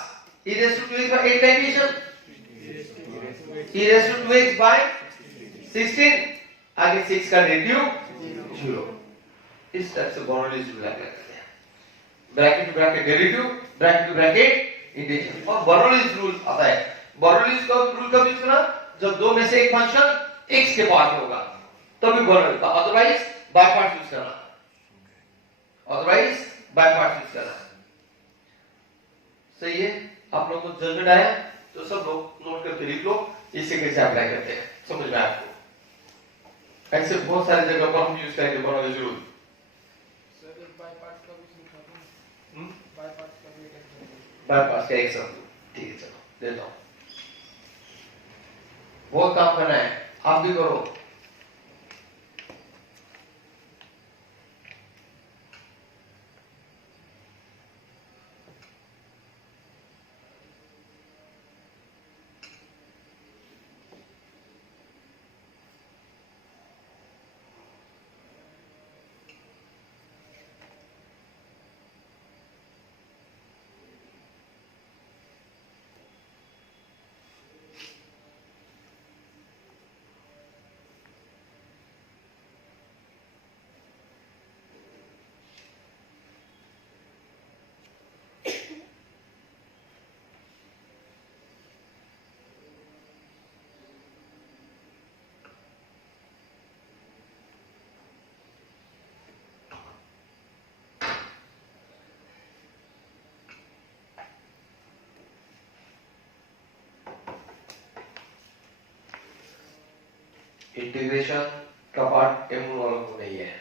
e raised to 2x by 8 का integration, e raised to 2x by 16, आगे 6 का डेरिवेटिव 0। इस तरह से बर्नौलीज रूल लगा करते हैं, bracket to bracket derivative, bracket to bracket integration. और बर्नौलीज रूल आता है, बर्नौलीज का रूल कब यूज करना, जब दो में से एक फंक्शन x के पार्ट में होगा तभी Bernoulli's, otherwise by part use करना, अदरवाइज बाय पार्ट यूज करना। सही है, आप लोगों को जजमेंट आया तो सब लोग नोट करके लिख लो, इसे कैसे अप्लाई करते हैं समझ में आपको। ऐसे बहुत सारे जगह पर हम यूज करेंगे बर्नौलीज रूल। सर एक बाय पार्ट का भी समझा दूं, बाय पार्ट का भी बाय पार्ट का एक सब, ठीक है चलो देता हूं, बहुत काम करना है, आप भी करो। इंटीग्रेशन का पार्ट m वालों को नहीं है,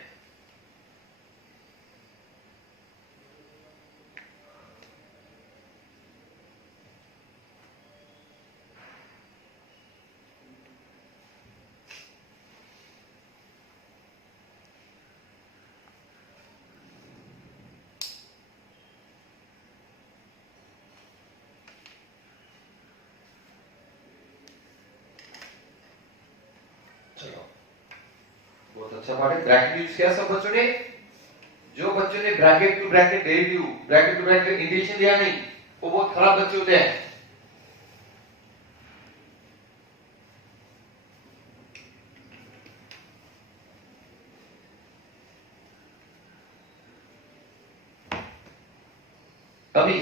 चलो बहुत अच्छा पार्ट है। ब्रैकेट यूज किया सब बच्चों ने, जो बच्चों ने bracket to bracket derivative, bracket to bracket integration दिया नहीं वो बहुत खराब बच्चे होते हैं। अभी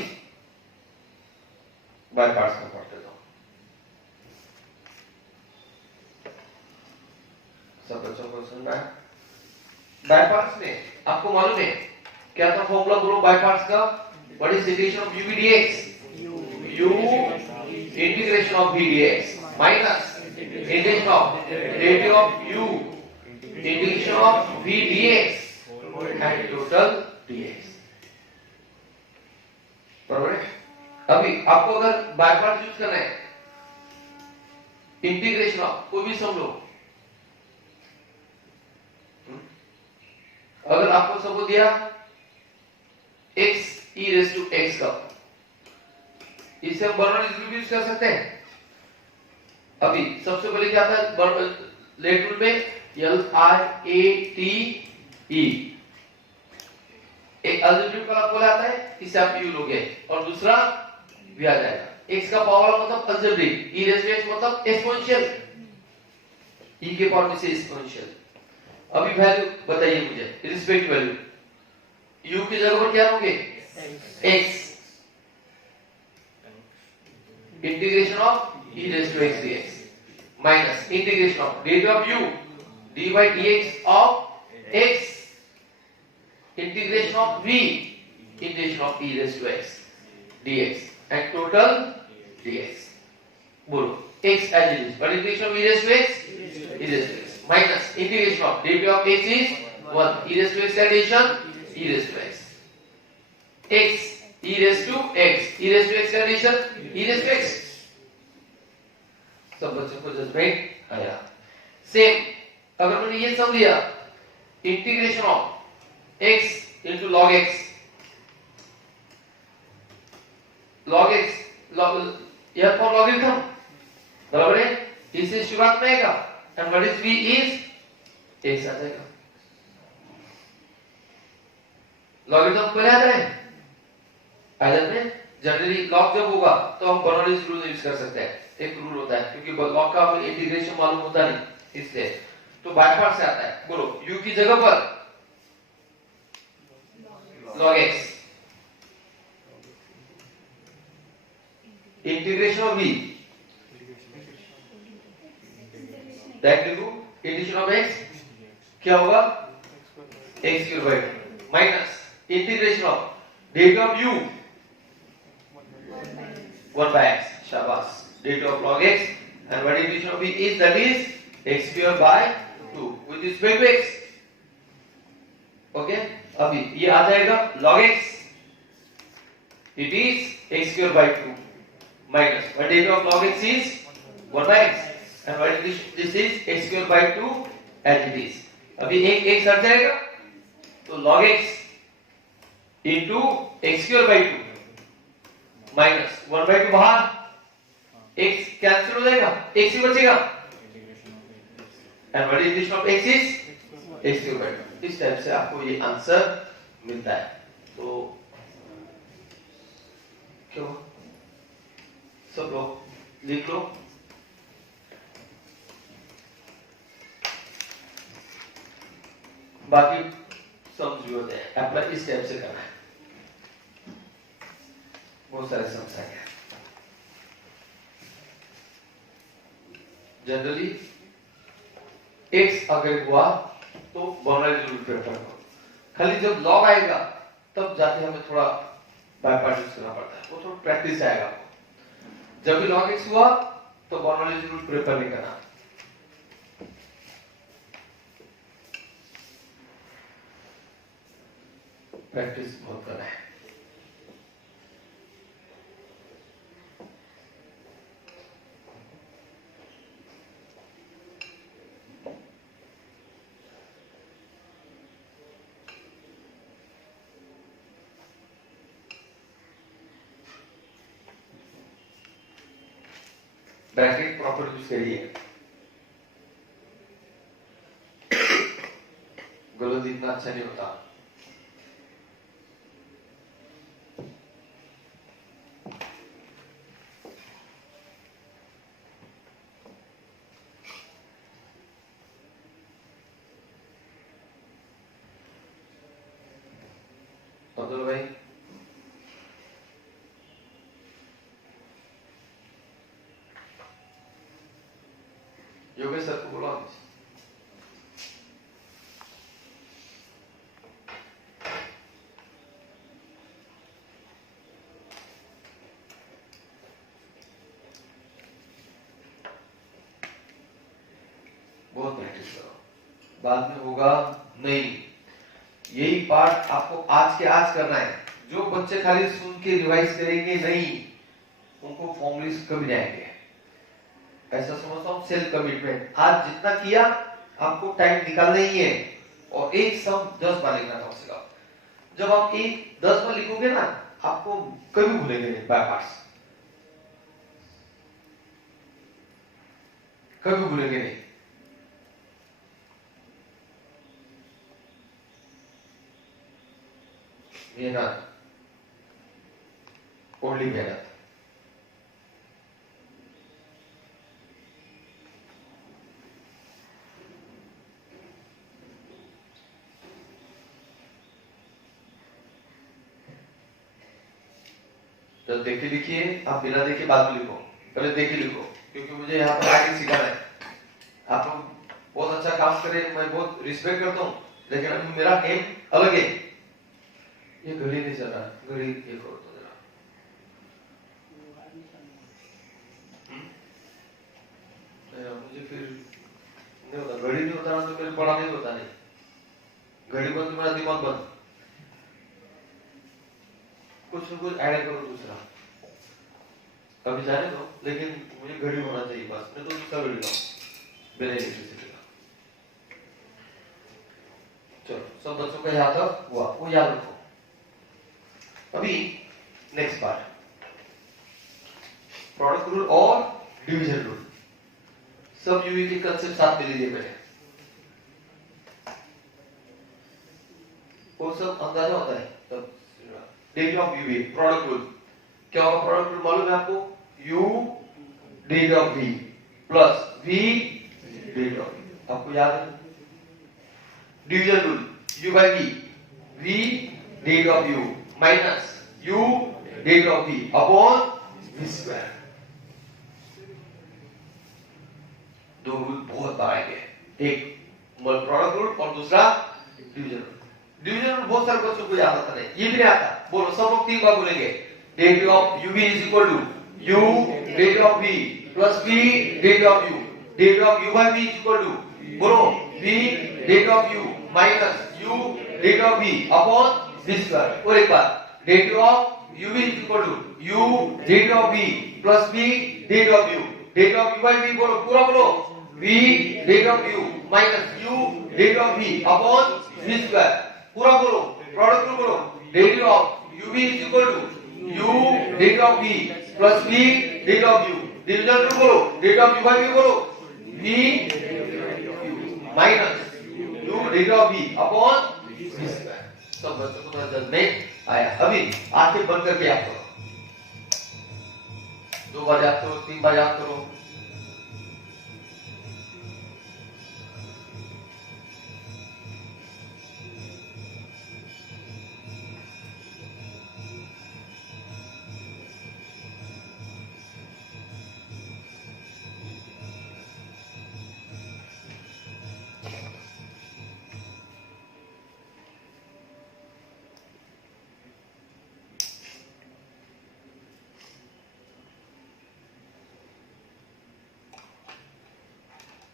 बाय पार्ट्स का पढ़ते जाओ, सब बच्चों को सुनना है। बाय पार्ट्स में आपको मालूम है क्या था फॉर्मूला, बोलो बाय पार्ट्स का, what is integration of u dx, u integration of v dx minus integration of derivative of u integration of v dx and total dx, बराबर है। अभी आपको अगर बाय पार्ट यूज करना है, इंटीग्रेशन ऑफ कोई भी सम लो, अगर आपको सब दिया x e raised to x का, इसे हम बर्नौलीज रूल यूज कर सकते हैं। अभी सबसे पहले क्या था लेट रूल में, LIATE एक अल्जेब्रिक वाला बोला आता है, इसे आप u लोगे और दूसरा v आ जाएगा। x का पावर मतलब algebraic, e raised to x मतलब एक्सपोनेंशियल, e के पावर में से एक्सपोनेंशियल। अभी वैल्यू बताइए मुझे, रिस्पेक्ट वैल्यू u की जगह पर क्या लोगे, x, integration of e raised to x dx minus integration of derivative of u dy dx of x integration of v integration of e raised to x dx and total dx. बोलो x as it is, but integration of e raised to x e raised to x minus integration of derivative of x is 1 e raised to x addition e raised to x x e raised to x e raised to x addition e raised to x. सब बच्चों को judgement आया. Same अगर मैंने ये सम लिया integration of x into log x यह कौन लॉगरिथम बराबर है इससे शुरुआत में आएगा and what is v is x आ जाएगा. लॉगरिथम पहले आता है आयत में जनरली लॉग जब होगा तो हम बर्नौलीज रूल यूज कर सकते हैं. एक रूल होता है क्योंकि लॉग का हमें इंटीग्रेशन मालूम होता नहीं इसलिए तो बाय पार्ट से आता है. बोलो u की जगह पर log x integration of v that is integration of x क्या होगा x cube by minus integration of derivative of u 1 by x. शाबाश. Derivative of log x and what integration of v is that is x square by 2 with respect to x. Okay? अभी ये आ जाएगा log x it is x square by 2 minus what derivative of log x is 1 by x and what is this is x square by 2 as it is. अभी एक x हट जाएगा तो log x into x square by 2 minus 1 by 2 बाहर x cancel हो जाएगा x ही बचेगा and what is integration of x is x square by 2. इस टाइप से आपको ये आंसर मिलता है. तो क्यों सब लोग लिख लो. बाकी समझ भी होते हैं अप्लाई इस टाइप से करना है. बहुत सारे समझ आएंगे. जनरली x अगर हुआ तो बर्नौली रूल प्रेफर करो. खाली जब लॉग आएगा तब जाके हमें थोड़ा बाय पार्ट यूज करना पड़ता है. वो थोड़ा प्रैक्टिस आएगा. जब भी log x हुआ तो बर्नौली रूल प्रेफर नहीं करना. प्रैक्टिस बहुत करना है. ब्रैकेट प्रॉपर यूज करिए. गलत इतना अच्छा नहीं होता. अब्दुल भाई योगेश सर को बोला. बहुत प्रैक्टिस करो. बाद में होगा नहीं. यही पार्ट आपको आज के आज करना है. जो बच्चे खाली सुन के रिवाइज करेंगे नहीं उनको फॉर्मूलेस कभी नहीं आएंगे. ऐसा समझता हूँ सेल्फ कमिटमेंट. आज जितना किया आपको टाइम निकालना ही है और एक सम 10 बार लिखना कम से कम. जब आप एक 10 बार लिखोगे ना आपको कभी भूलेंगे नहीं बाय पार्ट्स. कभी भूलेंगे नहीं. मेहनत ओनली मेहनत. जब देखे लिखिए आप बिना देखे बाद में लिखो. पहले देख के लिखो, क्योंकि मुझे यहाँ पर आगे सिखाना है। आप लोग बहुत अच्छा काम करें, मैं बहुत रिस्पेक्ट करता हूँ, लेकिन अभी मेरा एम अलग है। ये घड़ी नहीं चल रहा, घड़ी ये करो तो जरा। मुझे फिर नहीं होता, घड़ी नहीं होता ना तो फिर बड़ा नहीं होता। नहीं, घड़ी बंद तो मेरा दिमाग बंद। कुछ न कुछ ऐड करो दूसरा, अभी जाने दो, लेकिन मुझे घड़ी होना चाहिए बस। मैं तो दूसरा घड़ी लाऊं बिना इलेक्ट्रिसिटी का। चलो, सब बच्चों का याद हुआ, वो याद रखो। अभी नेक्स्ट पार्ट, प्रोडक्ट रूल और डिवीजन रूल। सब यूवी के कंसेप्ट साथ में लीजिए पहले, वो सब अंदाजा होता है तब। Date of UV, product rule क्या होगा? प्रोडक्ट रूल मालूम है आपको? U date of V plus V date of V, आपको याद है? Division rule U by V, V date of U minus U date of V upon V square. दो rule बहुत बार आएंगे, एक प्रोडक्ट रूल और दूसरा डिवीजन रूल। डिवीजन रूल बहुत सारे बच्चों को याद आता नहीं, ये भी नहीं आता। बोलो, सब लोग 3 बार बोलेंगे। Det of UV is equal to U date of V plus V date of U, date of U by V is equal to, बोलो, V date of U minus U date of V upon V square. और एक बार, det of UV is equal to U date of V plus V date of U, date of U by V, बोलो पूरा बोलो, V date of U minus U date of V upon V square. पूरा बोलो, product rule बोलो, date of UV is equal to U date of V plus V date of U, division rule बोलो, date of U by V बोलो, V minus U date of V upon V square. सब बच्चों को थोड़ा जल्द में आया। अभी आंखें बंद करके याद करो, 2 बार याद करो, 3 बार याद करो।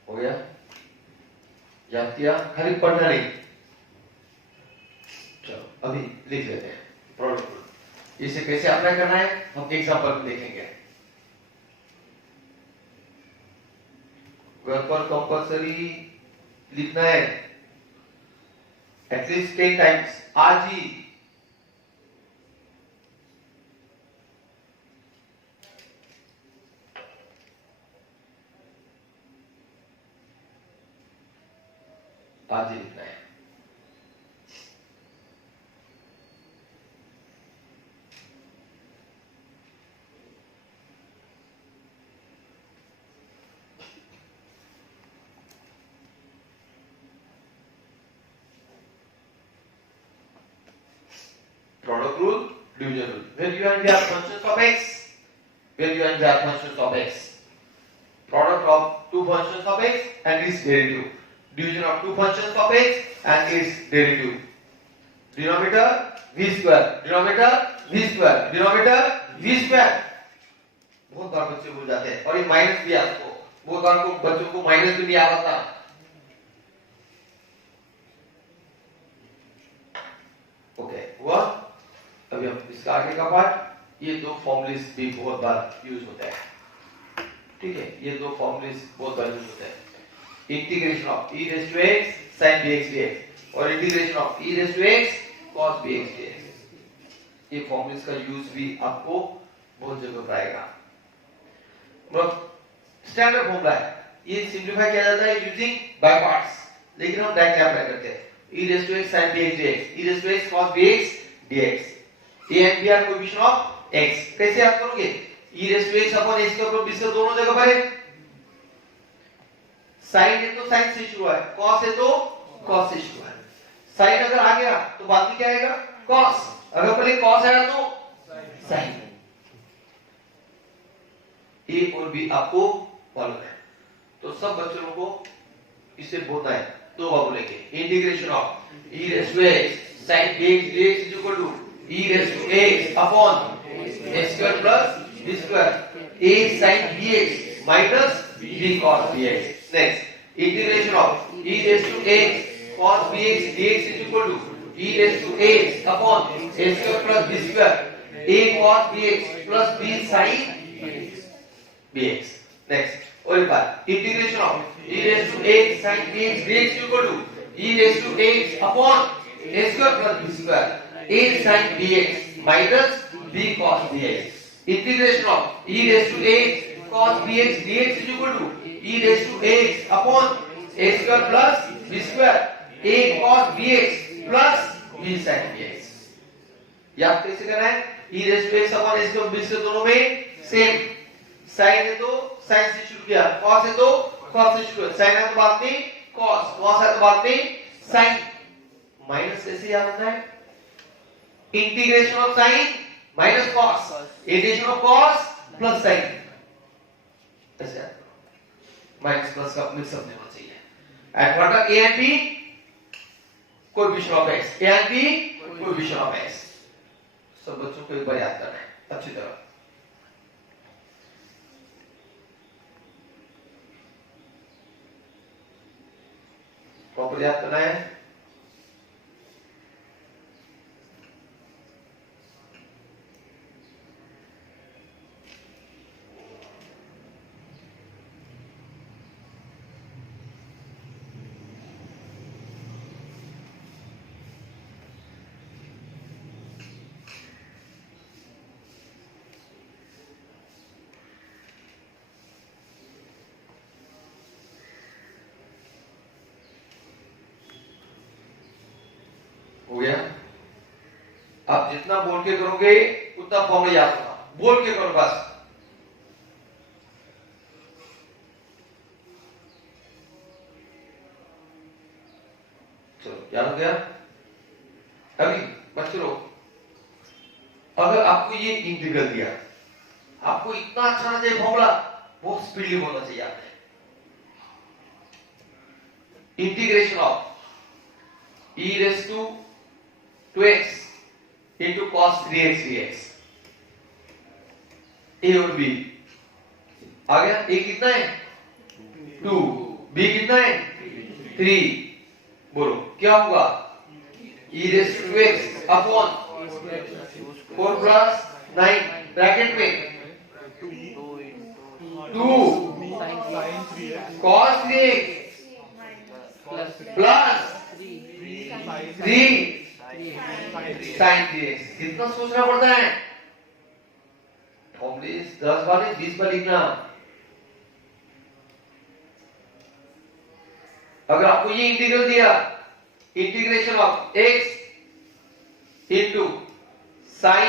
हो गया? याद किया? खाली पढ़ना नहीं। चलो अभी लिख लेते हैं प्रोडक्ट रूल। इसे कैसे अप्लाई करना है हम एग्जांपल में देखेंगे। घर पर कंपल्सरी लिखना है एटलीस्ट 10 टाइम्स आज ही। आज ही लिखना है। Product rule, division rule. When you and have functions of x, when you and have functions of x, product of 2 functions of x and its derivative. Division of 2 functions of x and its derivative. Denominator v square, denominator v square, denominator v square. बहुत बार बच्चे भूल जाते हैं। और ये minus भी आपको बहुत बार को बच्चों को माइनस भी नहीं आता। ओके, हुआ? अभी हम इसका आगे का पार्ट, ये 2 फॉर्मूलेस भी बहुत बार यूज होते हैं। ठीक है, ये 2 फॉर्मूलेस बहुत बार यूज होते हैं। Integration of e raised to x sin bx dx और integration of e raised to x cos bx dx। ये फॉर्मूलेस का यूज भी आपको बहुत जगह पर आएगा। मतलब स्टैंडर्ड फॉर्मूला है, ये सिंपलीफाई किया जाता है यूजिंग बाय पार्ट्स, लेकिन हम डायरेक्ट अप्लाई करते हैं। e raised to x sin bx dx, e raised to x cos bx dx, a and b are coefficient of x। कैसे याद करोगे? e raised to x upon x के ऊपर b से दोनों जगह पर है। साइन है तो साइन से शुरू है, कॉस है तो कॉस से शुरू है। साइन अगर आ गया तो बाद में क्या आएगा? कॉस। अगर पहले कॉस आया तो साइन। a ए और बी आपको मालूम है, तो सब बच्चों को इसे बोलना है। तो आप बोलेंगे integration of e raised to x sin bx dx is equal to e raised to x upon x square plus b square a sin bx minus b cos bx. Next, integration of e raised to x cos bx dx is equal to e raised to x upon a square plus b square a cos bx plus b sin bx. Next, और एक बार integration of e raised to x sin bx dx is equal to e raised to x upon a square plus b square a sin bx minus b cos bx. Integration of e raised to x cos bx dx is equal to e raised to x upon a square plus b square a cos bx plus b sin bx. याद कैसे करना है? e raised to x upon a square b square दोनों में same, sign है तो sign से शुरू किया, कॉस है तो कॉस से शुरू, साइन है तो बाद में कॉस, कॉस है तो बाद में साइन, माइनस ऐसे याद रखना है, integration of sine minus cos, addition of cos plus sine, ऐसे माइनस प्लस का मिक्सअप नहीं होना चाहिए। And what are A and B? Coefficient of x, A and B coefficient of x। सब बच्चों को एक बार याद करना है अच्छी तरह। प्रॉपर याद करना है। हो गया? आप जितना बोल के करोगे उतना फॉर्मूला याद होगा, बोल के करो बस। चलो याद हो गया? अभी बच्चों, अगर आपको ये इंटीग्रल दिया, आपको इतना अच्छा आना चाहिए फॉर्मूला, बहुत स्पीडली बोलना चाहिए आपने। Integration of e raised to 2x into cos 3x dx, a और b आ गया। a कितना है? 2, b कितना है? 3। बोलो क्या होगा? e raised to 2x upon 4 plus 9 bracket में 2 cos 3x plus 3 sin 3x। कितना सोचना पड़ता है? फॉर्मूले 10 बार 20 बार लिखना। अगर आपको ये इंटीग्रल दिया, integration of x into sin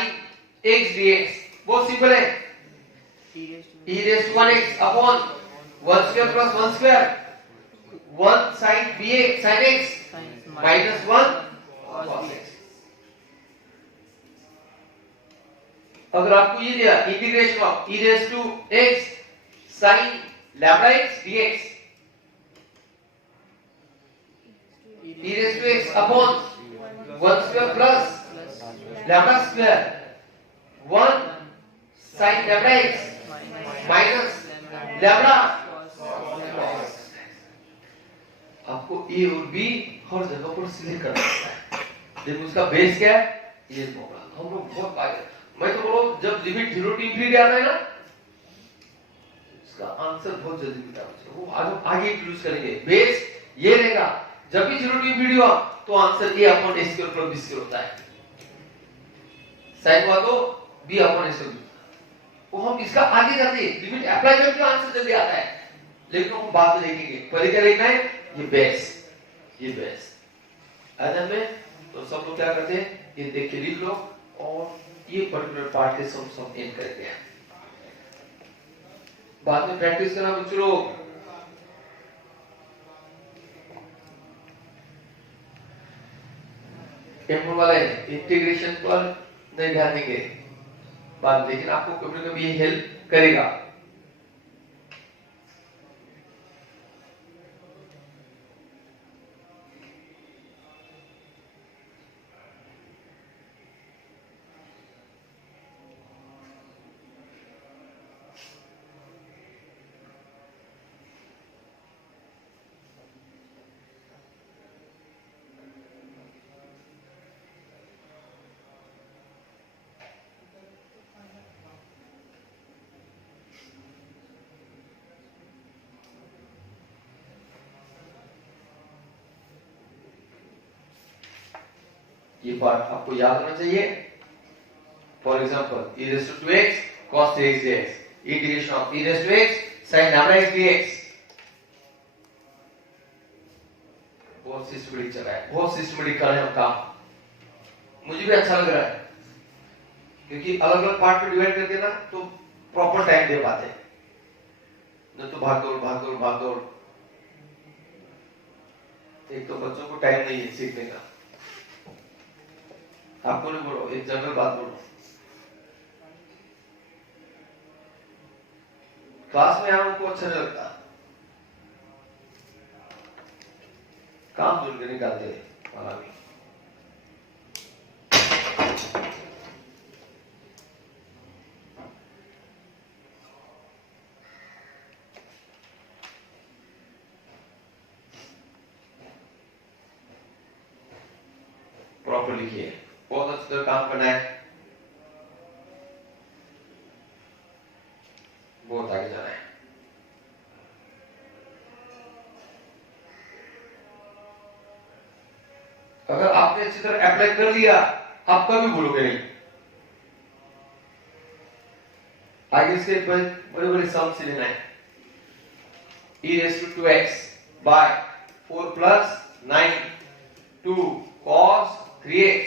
x dx, बहुत सिंपल है। e raised to 1x upon 1 square plus 1 square 1 sin bx sin x minus 1 cos x। अगर आपको ये दिया integration of e raised to x sin lambda x dx, e raised to x upon 1 square plus lambda square 1 sin lambda x minus lambda cos। आपको a और b हर जगह पर select करना है, लेकिन उसका बेस क्या है? ये फॉर्मूला हम लोग बहुत आगे। मैं तो बोलो जब लिमिट 0 to infinity आता है ना, इसका आंसर बहुत जल्दी मिलता है। वो आगे यूज करेंगे, बेस ये रहेगा। जब भी 0 to infinity हुआ तो answer a upon a square plus b square होता है, साइन हुआ तो b upon a square। वो हम इसका आगे जाते हैं, लिमिट अप्लाई करके आंसर जल्दी आता है, लेकिन हम बाद में देखेंगे। पहले क्या देखना है? ये बेस, ये बेस अदर में। तो सब लोग क्या करते हैं? ये देख के लिख लो और ये पर्टिकुलर पार्ट के सब एंड करके बाद में प्रैक्टिस करना बच्चों लोग। एम वाले इंटीग्रेशन पर नहीं ध्यान देंगे बाद, लेकिन आपको कभी ना कभी ये हेल्प करेगा। ये पार्ट आपको याद होना चाहिए। For example e raised to 2x cos 3x dx, integration of e raised to x sin lambda x dx। बहुत सिस्टमैटिक चला है, बहुत सिस्टमैटिक कर रहे हैं हम काम। मुझे भी अच्छा लग रहा है क्योंकि अलग अलग पार्ट में डिवाइड करके ना तो प्रॉपर टाइम दे पाते हैं, न तो भाग दौड़। एक तो बच्चों को टाइम नहीं है सीखने का। आपको नहीं बोलो, एक जनरल बात बोलो। क्लास में आना को अच्छा नहीं लगता, काम ढूंढ के निकालते हैं वाला भी। प्रॉपर लिखिए, बहुत अच्छी तरह काम करना है, बहुत आगे जाना है। अगर आपने अच्छी तरह अप्लाई कर लिया, आप कभी भूलोगे नहीं। आगे इसके बड़े बड़े सम से लेना है। e raised to 2x by 4 plus 9 2 cos 3x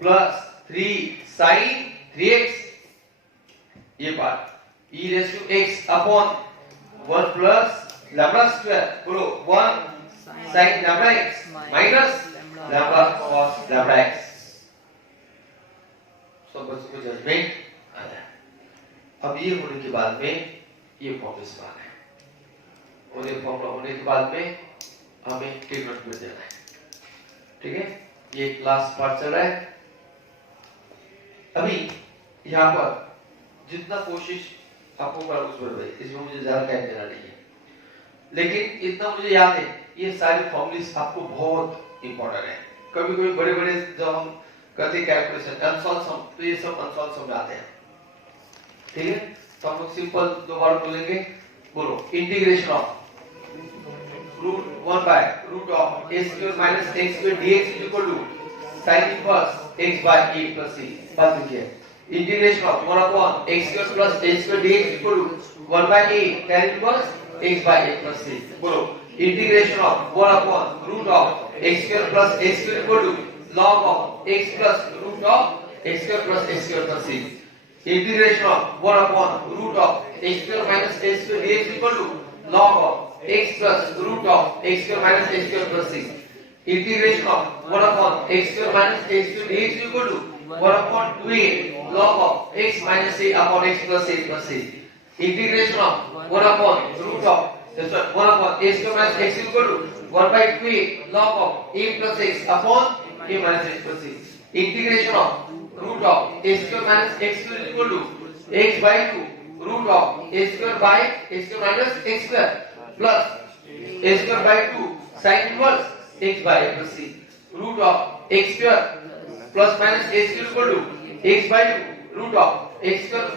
plus 3 sin 3x, ये बात e raised to x upon 1 plus lambda square, बोलो 1 sin lambda x minus lambda cos lambda x। सब बच्चों को जजमेंट आ जाए। अब ये होने के बाद में ये फॉर्मूला बनाना है, और ये फॉर्मूला होने के बाद में हमें ट्रीटमेंट में देना है। ठीक है, ये लास्ट पार्ट चल रहा है। अभी यहाँ पर जितना कोशिश आपको कर उस पर भाई, इसमें मुझे ज्यादा टाइम देना नहीं है, लेकिन इतना मुझे याद है ये सारे फॉर्मूलेस आपको बहुत इंपॉर्टेंट है। कभी कभी बड़े बड़े जब हम करते हैं कैलकुलेशन अनसॉल्व सम, तो ये सब अनसॉल्व सम में आते हैं। ठीक है, तो हम लोग सिंपल दो बार बोलेंगे। बोलो integration of root 1 by root of a square minus x square dx is equal to sin inverse x by a plus c। बात लिखिए, integration of 1 upon x square plus a square dx is equal to 1 by a tan inverse x by a plus c। बोलो integration of 1 upon root of x square plus x square equal to log of x plus root of x square plus x square plus c। Integration of 1 upon root of x square minus x square dx is equal to log of x plus root of x square minus x square plus c। Integration of 1 upon x square minus x square dx is equal to 1 upon 2a log of x minus a upon x plus a plus c। Integration of 1 upon root of 1 upon x square minus x is equal to 1 by 2a log of a plus x upon a minus x plus c। Integration of root of x square minus x square is equal to x by 2 root of a square by x square minus x square plus a square by 2 sin inverse x by a plus c। Root of x square plus minus a square equal to x by 2 root of x square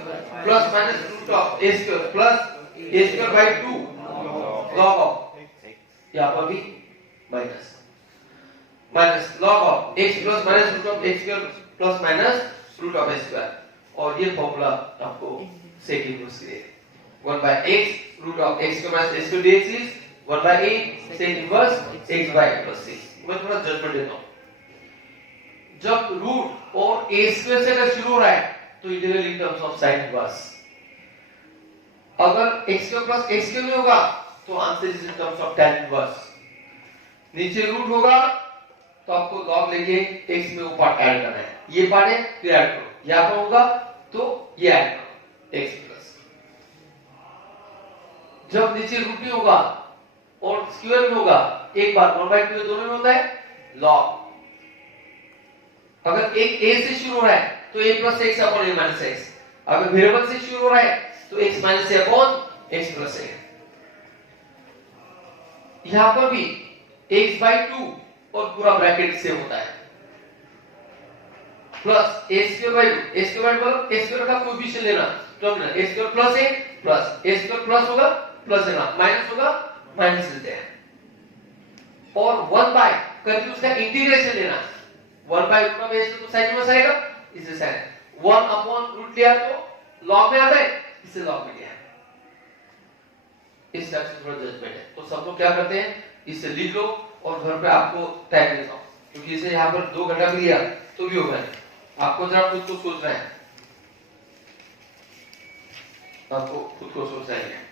plus minus root of a square plus a square by 2 log of, यहाँ पर भी minus minus log of x plus minus root of x square plus minus root of a square। और ये formula आपको second root से 1 by x root of x square minus x square dx is 1 by a sec inverse x by a plus c। मैं थोड़ा judgement देता हूँ, जब root और a स्क्वायर से अगर शुरू हो रहा है तो integral in terms of sin inverse. अगर x square plus x square में होगा तो answer is in terms of tan inverse. नीचे रूट होगा तो आपको log लेके x में वो पार्ट ऐड करना है, ये पार्ट है तो ऐड करो, यहाँ पर होगा तो ये ऐड करो x प्लस। जब नीचे रूट नहीं होगा और स्क्वायर में होगा, एक बार 1/2 दोनों में होता है log। अगर एक a से शुरू हो रहा है तो a plus x upon a minus x, अगर वेरिएबल से शुरू हो रहा है तो x minus a upon x plus a। यहां पर भी x by 2 और पूरा ब्रैकेट से होता है plus a square by 2, a square मतलब a square का कोएफिशिएंट लेना, terminal a square plus a plus a square plus होगा प्लस लेना, माइनस होगा माइनस लेते हैं, और 1 by करके उसका इंटीग्रेशन लेना, 1 बाय रूट में बेस तो साइन इनवर्स आएगा, इसे साइन 1 अपॉन रूट लिया तो लॉग में आता है, इसे लॉग में लिया। इस टाइप से थोड़ा जजमेंट है। तो सब लोग क्या करते हैं, इसे लिख लो और घर पे आपको टाइम देता हूं, क्योंकि इसे यहाँ पर 2 घंटा भी लिया तो भी होगा नहीं। आपको जरा खुद को सोचना है, आपको खुद को सोचना है।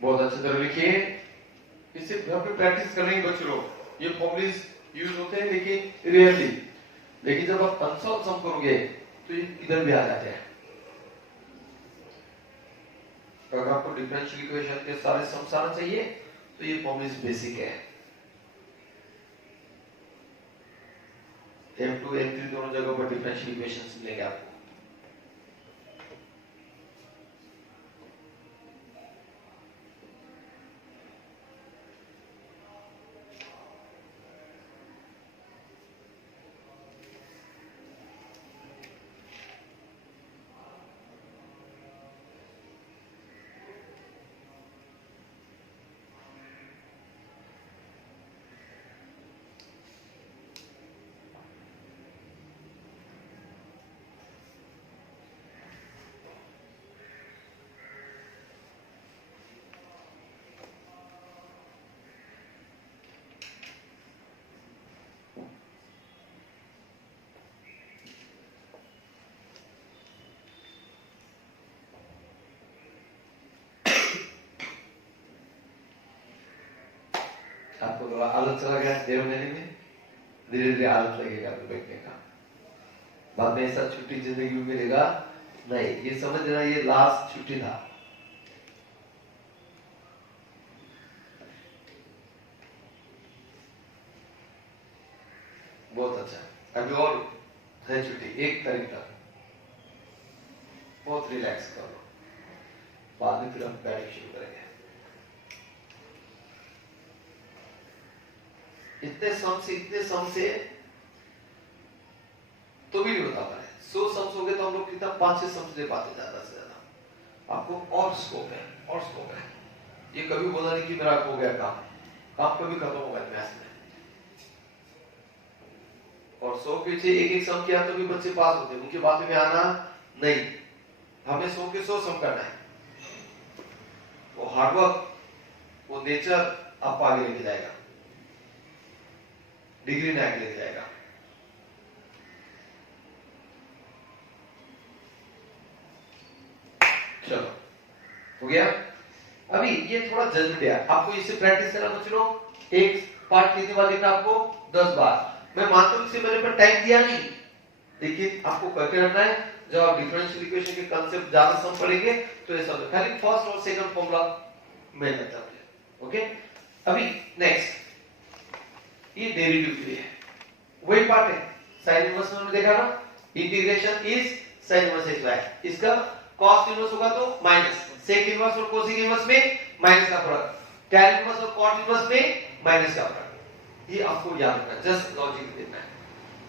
बहुत अच्छी तरह लिखिए, इससे घर पे प्रैक्टिस करने के बच्चों लोग ये फॉर्मूलेज यूज होते हैं लेकिन रेयरली, लेकिन जब आप कंसोल सम करोगे तो ये इधर भी आ जाते हैं। अगर आपको डिफरेंशियल इक्वेशन के सारे सम्स आना चाहिए तो ये फॉर्मूलेज बेसिक है। M2 M3 दोनों जगह पर डिफरेंशियल इक्वेशंस मिलेंगे आपको। आपको थोड़ा आदत चला गया देर होने में, धीरे धीरे आदत लगेगा आपको बैठने का। बाद में ऐसा छुट्टी जिंदगी में मिलेगा नहीं, ये समझ लेना ये लास्ट छुट्टी था। बहुत अच्छा, अभी और है छुट्टी 1 तारीख तक, बहुत रिलैक्स करो, बाद में फिर हम बैटिंग शुरू करेंगे। इतने सम से तो भी नहीं बता पाए। 100 सम्स हो गए तो हम लोग कितना 5-6 सम्स दे पाते ज्यादा से ज्यादा। आपको और स्कोप है, और स्कोप है। ये कभी बोला नहीं कि मेरा हो गया काम कभी खत्म होगा मैथ्स में। और 100 के पीछे एक सम किया तो भी बच्चे पास होते, उनकी बातों में आना नहीं। हमें 100 के 100 सम करना है। वो हार्डवर्क, वो नेचर आपको आगे लेके जाएगा, डिग्री में आगे लेके जाएगा। चलो हो गया। अभी ये थोड़ा जल्दी है, आपको इससे प्रैक्टिस करना बच्चों। एक पार्ट कितनी बार लिखना आपको? 10 बार। मैं मानता हूं इससे मैंने पर टाइम दिया नहीं, लेकिन आपको करके रखना है। जब आप डिफरेंशियल इक्वेशन के कांसेप्ट ज्यादा सम पढ़ेंगे तो ये सब खाली फर्स्ट और सेकंड फॉर्मूला में लगता है। ओके, अभी नेक्स्ट ये डेरिवेटिव के लिए वही पार्ट है। साइन इनवर्स में देखा ना, integration is sine inverse x y. इसका कॉस इनवर्स होगा तो माइनस, सेक इनवर्स और कोसेक इनवर्स में माइनस का फर्क। tan इनवर्स और cot इनवर्स में माइनस का प्रोडक्ट, ये आपको याद रखना, जस्ट लॉजिक देना है।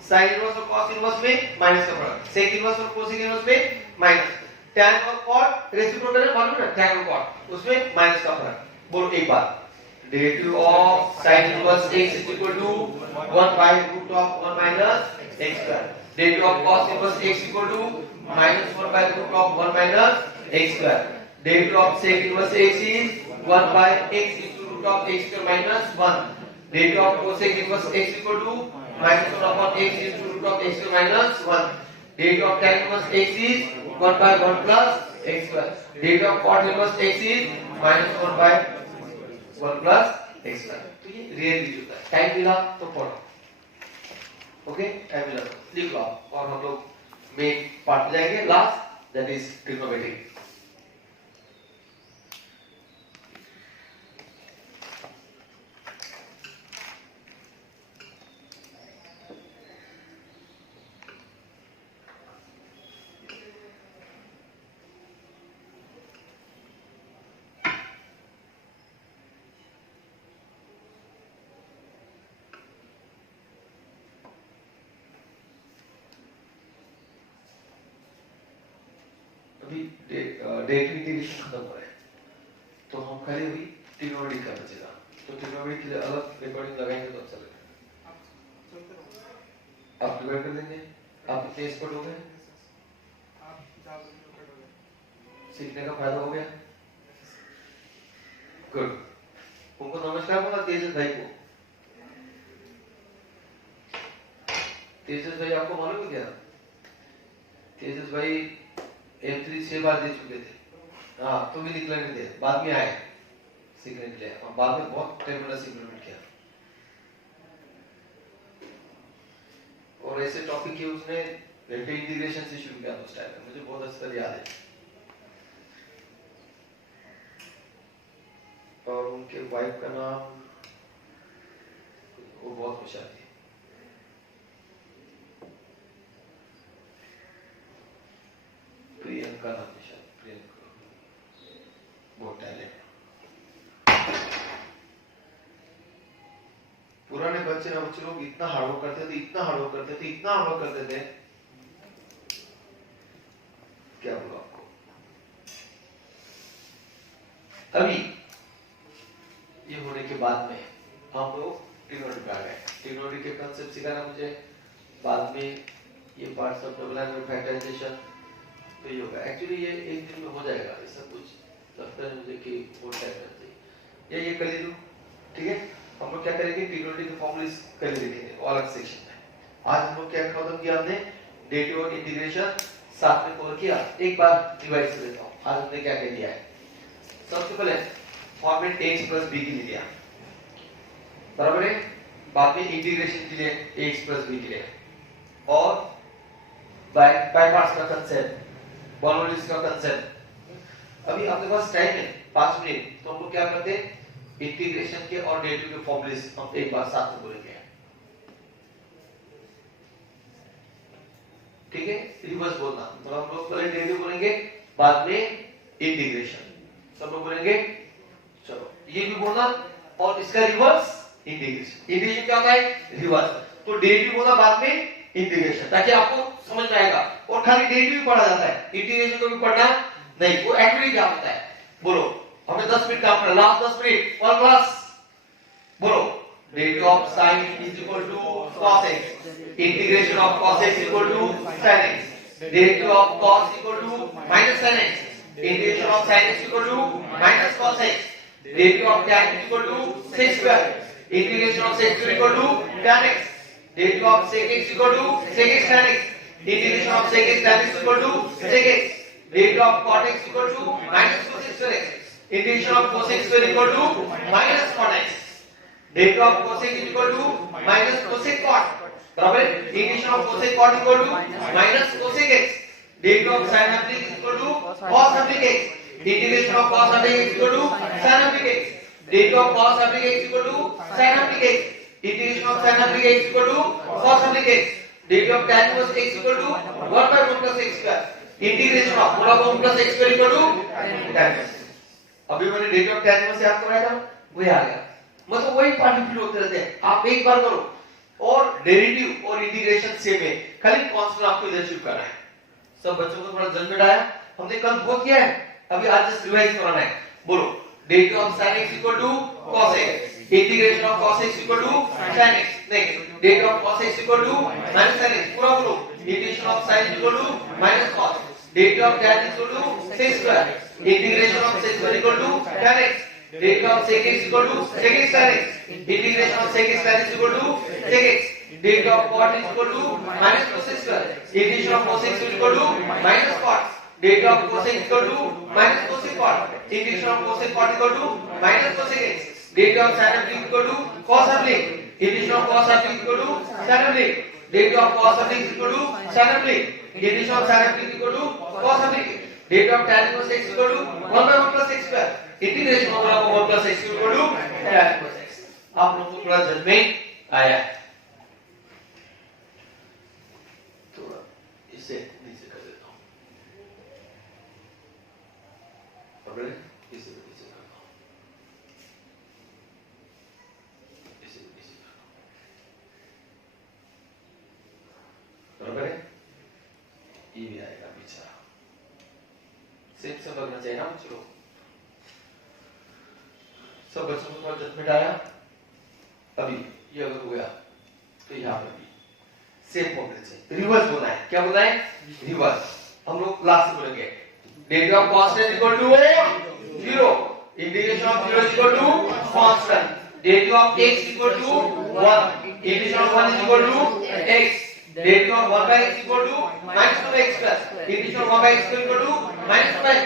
sin इनवर्स और cos इनवर्स में माइनस का प्रोडक्ट, sec इनवर्स और cosec इनवर्स में माइनस, tan और cot रेसिप्रोकल है, मालूम है ना, tan और cot उसमें माइनस का प्रोडक्ट। बोलो एक बार, derivative of sin inverse x is equal to 1 by root of 1 minus x square, derivative of cos inverse x is equal to minus 1 by root of 1 minus x square, derivative of sec inverse x is 1 by x into root of x square minus 1, derivative of cosec inverse x is equal to minus 1 upon x into root of x square minus 1, derivative of tan inverse x is 1 by 1 plus x square, derivative of cot inverse x is minus 1 by 1 plus x square। तो ये real लीजिए होता है, time मिला तो पढ़ो, okay, time मिला तो लिख लो आप, और हम लोग मेन पार्ट में जाएंगे लास्ट, दैट इज ट्रिग्नोमेट्री। अभी डेरिवेटिव इंटीग्रेशन खत्म हो रहा है, तो हम खाली अभी ट्रिग्नोमेट्री का बचेगा, तो ट्रिग्नोमेट्री के लिए अलग रिकॉर्डिंग लगाएंगे तो अच्छा लगेगा। आप प्रिपेयर कर देंगे, आप कितने एक्सपर्ट हो गए, सीखने का फायदा हो गया, गुड। उनको नमस्कार बोला तेजस भाई को। तेजस भाई आपको मालूम है क्या, तेजस भाई M3 6 बार दे चुके थे, हाँ, तो भी निकला नहीं थे, बाद में आए सीखने के लिए, और बाद में बहुत ट्रेमेंडस इंप्लीमेंट किया, और ऐसे टॉपिक के उसने वेक्टर इंटीग्रेशन से शुरू किया उस टाइम में, मुझे बहुत अच्छा याद है, और उनके वाइफ का नाम, वो बहुत होशियार थी, प्रियंका नाम है शायद, प्रियंका, बहुत टैलेंट। पुराने बच्चे लोग इतना हार्डवर्क करते थे, इतना हार्डवर्क करते थे, इतना हार्डवर्क करते थे, क्या बोला आपको। अभी ये होने के बाद में हम लोग ट्रिग्नोमेट्री पे आ गए, ट्रिग्नोमेट्री के कांसेप्ट सिखाना मुझे, बाद में ये parts of double angle factorisation, तो ये होगा। एक्चुअली ये एक दिन में हो जाएगा, ये सब कुछ लगता है मुझे कि बहुत टाइम लगता है, ये कर ले लूं, ठीक है। हम लोग क्या करेंगे, ट्रिग्नोमेट्री के फॉर्मूलेस कर लिखेंगे अलग सेक्शन में। आज हम लोग क्या खत्म किया, हमने डेरिवेटिव और इंटीग्रेशन साथ में कवर किया। एक बार रिवाइज कर देता हूं, आज हमने क्या क्या किया है। सबसे पहले फॉर्मेट x + b के लिए लिया, बराबर है, बाद में इंटीग्रेशन के लिए x + b के लिए, और बाय पार्ट्स का कंसेप्ट, बर्नौलीज का कंसेप्ट। अभी आपके पास टाइम है 5 मिनट, तो हम लोग क्या करते हैं, इंटीग्रेशन के और डेरिवेटिव के फॉर्मूलेस हम एक बार साथ में बोलेंगे, ठीक है। रिवर्स बोलना, मतलब हम लोग पहले डेरिवेटिव बोलेंगे, बाद में इंटीग्रेशन, सब लोग बोलेंगे, चलो ये भी बोलना, और इसका रिवर्स इंटीग्रेशन। इंटीग्रेशन क्या होता है, रिवर्स, तो डेरिवेटिव बोलना, बाद में इंटीग्रेशन, ताकि आपको समझ में आएगा। और खाली डेरिवेटिव पढ़ा जाता है, इंटीग्रेशन को भी पढ़ना नहीं, वो एक्टिविटी क्या होता है, बोलो, हमें 10 मिनट काम करना, लास्ट 10 मिनट और क्लास, बोलो, derivative of sin = cos x, integration of cos x = sin x, derivative of cos = -sin x, integration of sin x = -cos x, derivative of tan = sec², integration of sec² = tan x, derivative of sec x = sec x tan x, integration of sec x tan x = sec x, derivative of cot x = -cos x, integration of cos x² = -cot x, derivative of cosec = -cosec cot, बराबर, integration of cosec cot = -cosec x, derivative of sin x = cos x, integration of cos x = sin x, derivative of cos x = sin x, integration of sin x = cos x, derivative of tan x = 1/1 + x², integration of 1 + x² = tan x। अभी मैंने derivative of tan से याद कराया था, वही आ गया, मतलब वही पार्ट रिपीट होते रहते हैं। आप एक बार करो और डेरिवेटिव और इंटीग्रेशन सेम है, खाली कांस्टेंट आपको इधर शिफ्ट करना है। सब बच्चों को थोड़ा जल्द आया, हमने कल बहुत किया है, अभी आज जस्ट रिवाइज कराना है। बोलो derivative of sin x equal to cos x, integration of cos x equal to sin x, next derivative of cos x equal to minus sin x, पूरा बोलो integration of sin equal to minus cos, derivative of tan equal to sec square, integration of sec square equal to tan x, derivative of sec x equal to sec x tan x, integration of sec x tan x equal to sec x, derivative of cot is equal to minus cos x square, integration of cos x is equal to minus cot, derivative of cos x equal to minus cos cot, integration of cos cot equal to minus cos x, derivative of sin x equal to cos x, integration of cos x equal to sin x, derivative of cos x equal to sin x, integration of sin x equal to cos x, derivative of tan cos x equal to 1 by 1 plus x square, integration of 1 plus x equal to tan cos x। आप लोगों को थोड़ा जज में आया है, थोड़ा इसे नीचे कर देता हूं, और इसे नीचे करता हूं, इसे नीचे करता हूं, बराबर है। ये भी आएगा पीछे, सेम से लगना चाहिए ना। चलो सब बच्चों को थोड़ा जजमेंट आया। अभी ये अगर हो गया तो यहाँ पर भी सेम फॉर्मूले से रिवर्स होना है। क्या बोलना है? रिवर्स। हम लोग लास्ट में बोलेंगे derivative of constant equal to 0, integration of 0 equal to constant, derivative of x equal to 1, integration of 1 equal to x, derivative of 1 by x equal to minus 2x plus, integration of 1 by x equal to minus 2x,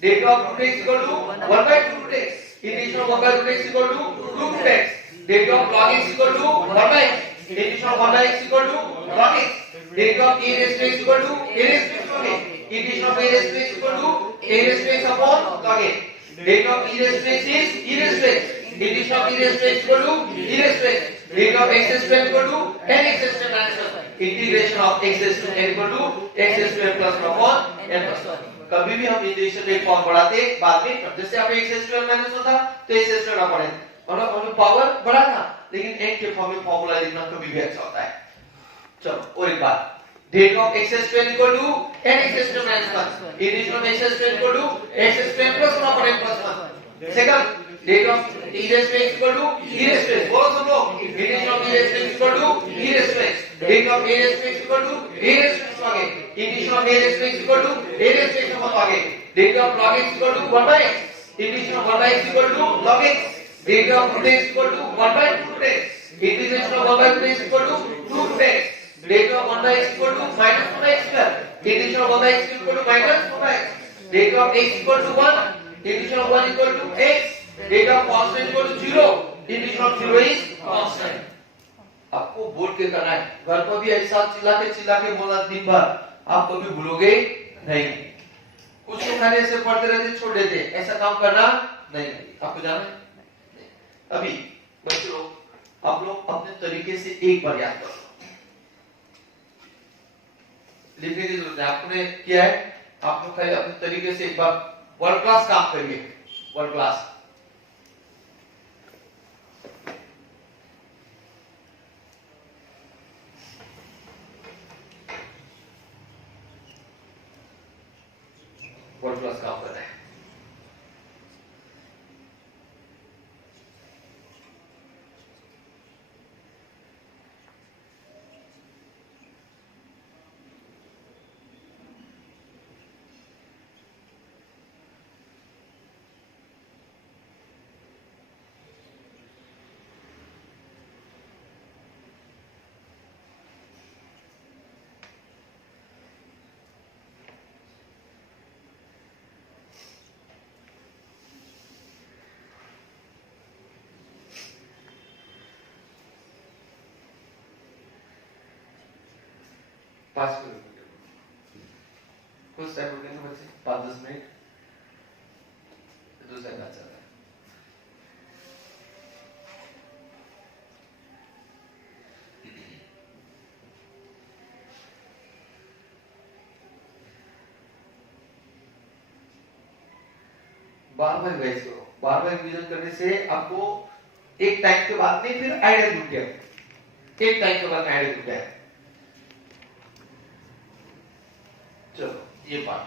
derivative of 2x equal to 1 by 2x, integration of 1 by 2x equal to 2x, derivative of log x equal to 1 by x, integration of 1 by x equal to log x, derivative of a raised to x equal to a raised to x log x, integration of a raised to x equal to a raised to x upon log x, derivative of e raised to x is e raised to x, integration of e raised to x equal to e raised to x, derivative of x raised to n equal to n x raised to n minus 1, integration of x raised to n equal to x raised to n plus 1 upon n plus 1। कभी भी हम integration एक form बढ़ाते बाद में, जैसे आप x raised to n minus 1 था तो x raised to n upon n, और पावर बड़ा था, लेकिन n के फॉर्म में फॉर्मूला लिखना कभी भी अच्छा होता है। चलो और एक बार, derivative of x raised to n equal to n x raised to minus 1, integration of x raised to n equal to x raised to n plus 1 upon n plus 1। Second, derivative of e raised to x equal to e raised to x, बोलो सब लोग, integration of e raised to x equal to e raised to x, derivative of a raised to x equal to a raised to x आगे, integration of a raised to x equal to a raised to x upon आगे, derivative of log x equal to 1 by x, integration of 1 by x equal to log x, derivative of root x equal to 1 by 2 root x, integration of 1 by 2 x equal to 2 root x, derivative of 1 by x equal to minus 1 by x square, integration of 1 by x equal to minus 1 by x, derivative of x equal to 1, integration of 1 equal to x, derivative of constant equal to 0, integration of 0 is constant। आपको board के करना है, घर पर भी ऐसा चिल्ला के बोलना दिन भर, आप कभी भूलोगे नहीं। कुछ लोग खाली ऐसे पढ़ते रहते छोड़ देते, ऐसा काम करना नहीं, आपको जाना है। अभी बच्चों आप लोग अपने तरीके से एक बार याद करो, लिखने की जरूरत है, आपने किया है, आप लोग खाली अपने तरीके से एक बार वर्ल्ड क्लास काम करिए, वर्ल्ड क्लास। वर्ल्ड क्लास काम कर रहे हैं। पाँच किलोमीटर कुछ टाइम रुकेंगे बच्चे, 5-10 मिनट, दूसरा मैच चल रहा है। बार बार रिवाइज करो, बार बार रिवीजन करने से आपको एक टाइम के बाद नहीं, फिर आइडिया जुट गया, एक टाइम के बाद आइडिया जुट गया। चलो ये पार्ट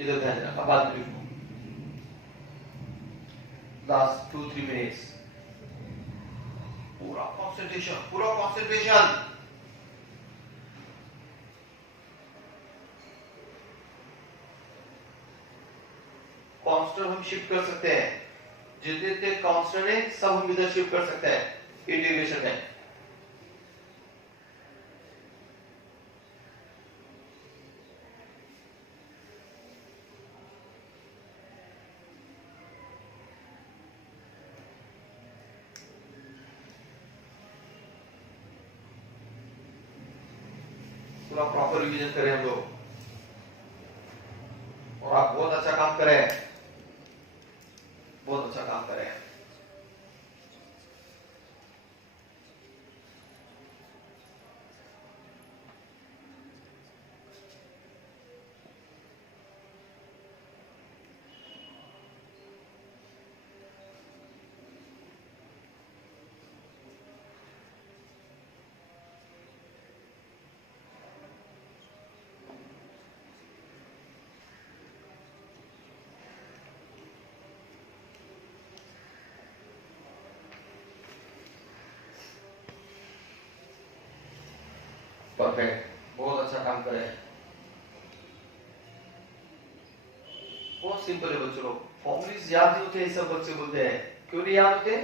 इधर ध्यान देना, अब बाद में लिखो। लास्ट 2-3 मिनट्स पूरा कंसंट्रेशन, पूरा कंसंट्रेशन। कांस्टेंट हम शिफ्ट कर सकते हैं, जितने जितने कांस्टेंट है सब हम इधर शिफ्ट कर सकते हैं, इंटीग्रेशन है। पूरा प्रॉपर रिवीजन करें हम लोग, और आप बहुत अच्छा काम करें, बहुत अच्छा काम करें। परफेक्ट, बहुत अच्छा काम करे। बहुत सिंपल है बच्चों, फॉर्मूलेस याद नहीं होते, सब बच्चे बोलते हैं क्यों नहीं याद होते,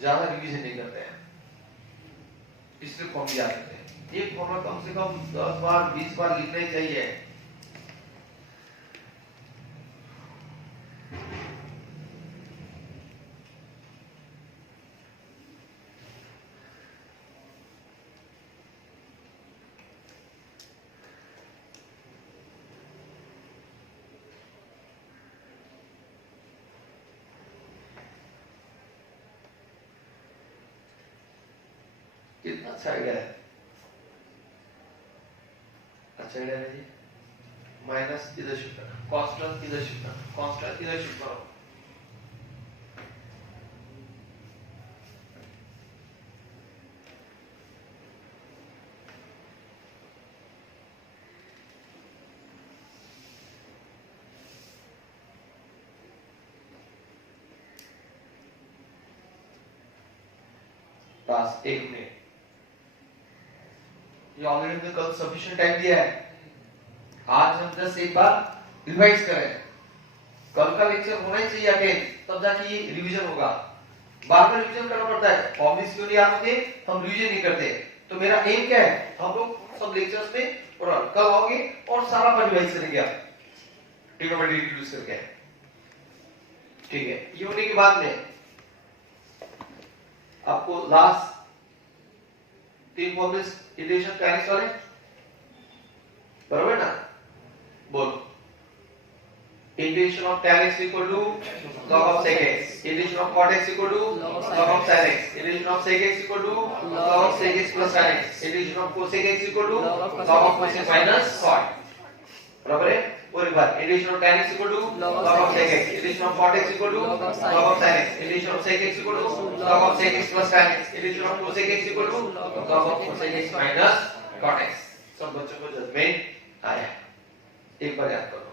ज्यादा रिवीजन नहीं करते हैं, इसलिए फॉर्मूला याद होते हैं। एक फॉर्मूला कम से कम 10 बार 20 बार लिखना ही चाहिए। कितना अच्छा आइडिया है, अच्छा आइडिया है जी। माइनस इधर शिफ्ट करना, कांस्टेंट इधर शिफ्ट करना, कांस्टेंट इधर शिफ्ट करो। बस 1 मिनट, ये ऑलरेडी हमने कल सफिशिएंट टाइम दिया है, आज हम जस्ट एक बार रिवाइज करें। कल का लेक्चर होना ही चाहिए अटेंड, तब जाके ये रिवीजन होगा। बार बार रिवीजन करना पड़ता है, फॉर्मूलेस क्यों नहीं आते, हम रिवीजन नहीं करते। तो मेरा एम क्या है, हम लोग सब लेक्चर्स में और कल आओगे और सारा पर रिवाइज करेंगे आप, ट्रिग्नोमेट्री यूज करके, ठीक है। ये होने के बाद में आपको लास्ट 3 फॉर्मूलेस इंटीग्रेशन काइनेस वाले, बराबर ना, बोलो। Integration of tan x equal to log of sec x, integration of cot x equal to log of sin x, integration of sec x equal to log of sec x plus sin x, integration of cosec x equal to log of cosec minus cot, बराबर है। और एक बार integration of tan x equal to log of sec x, integration of cot x equal to log of sin x, integration of sec x equal to log of sec x plus tan x, integration of cosec x equal to log of cosec x minus cot x। सब बच्चों को जज में आया, एक बार याद करो।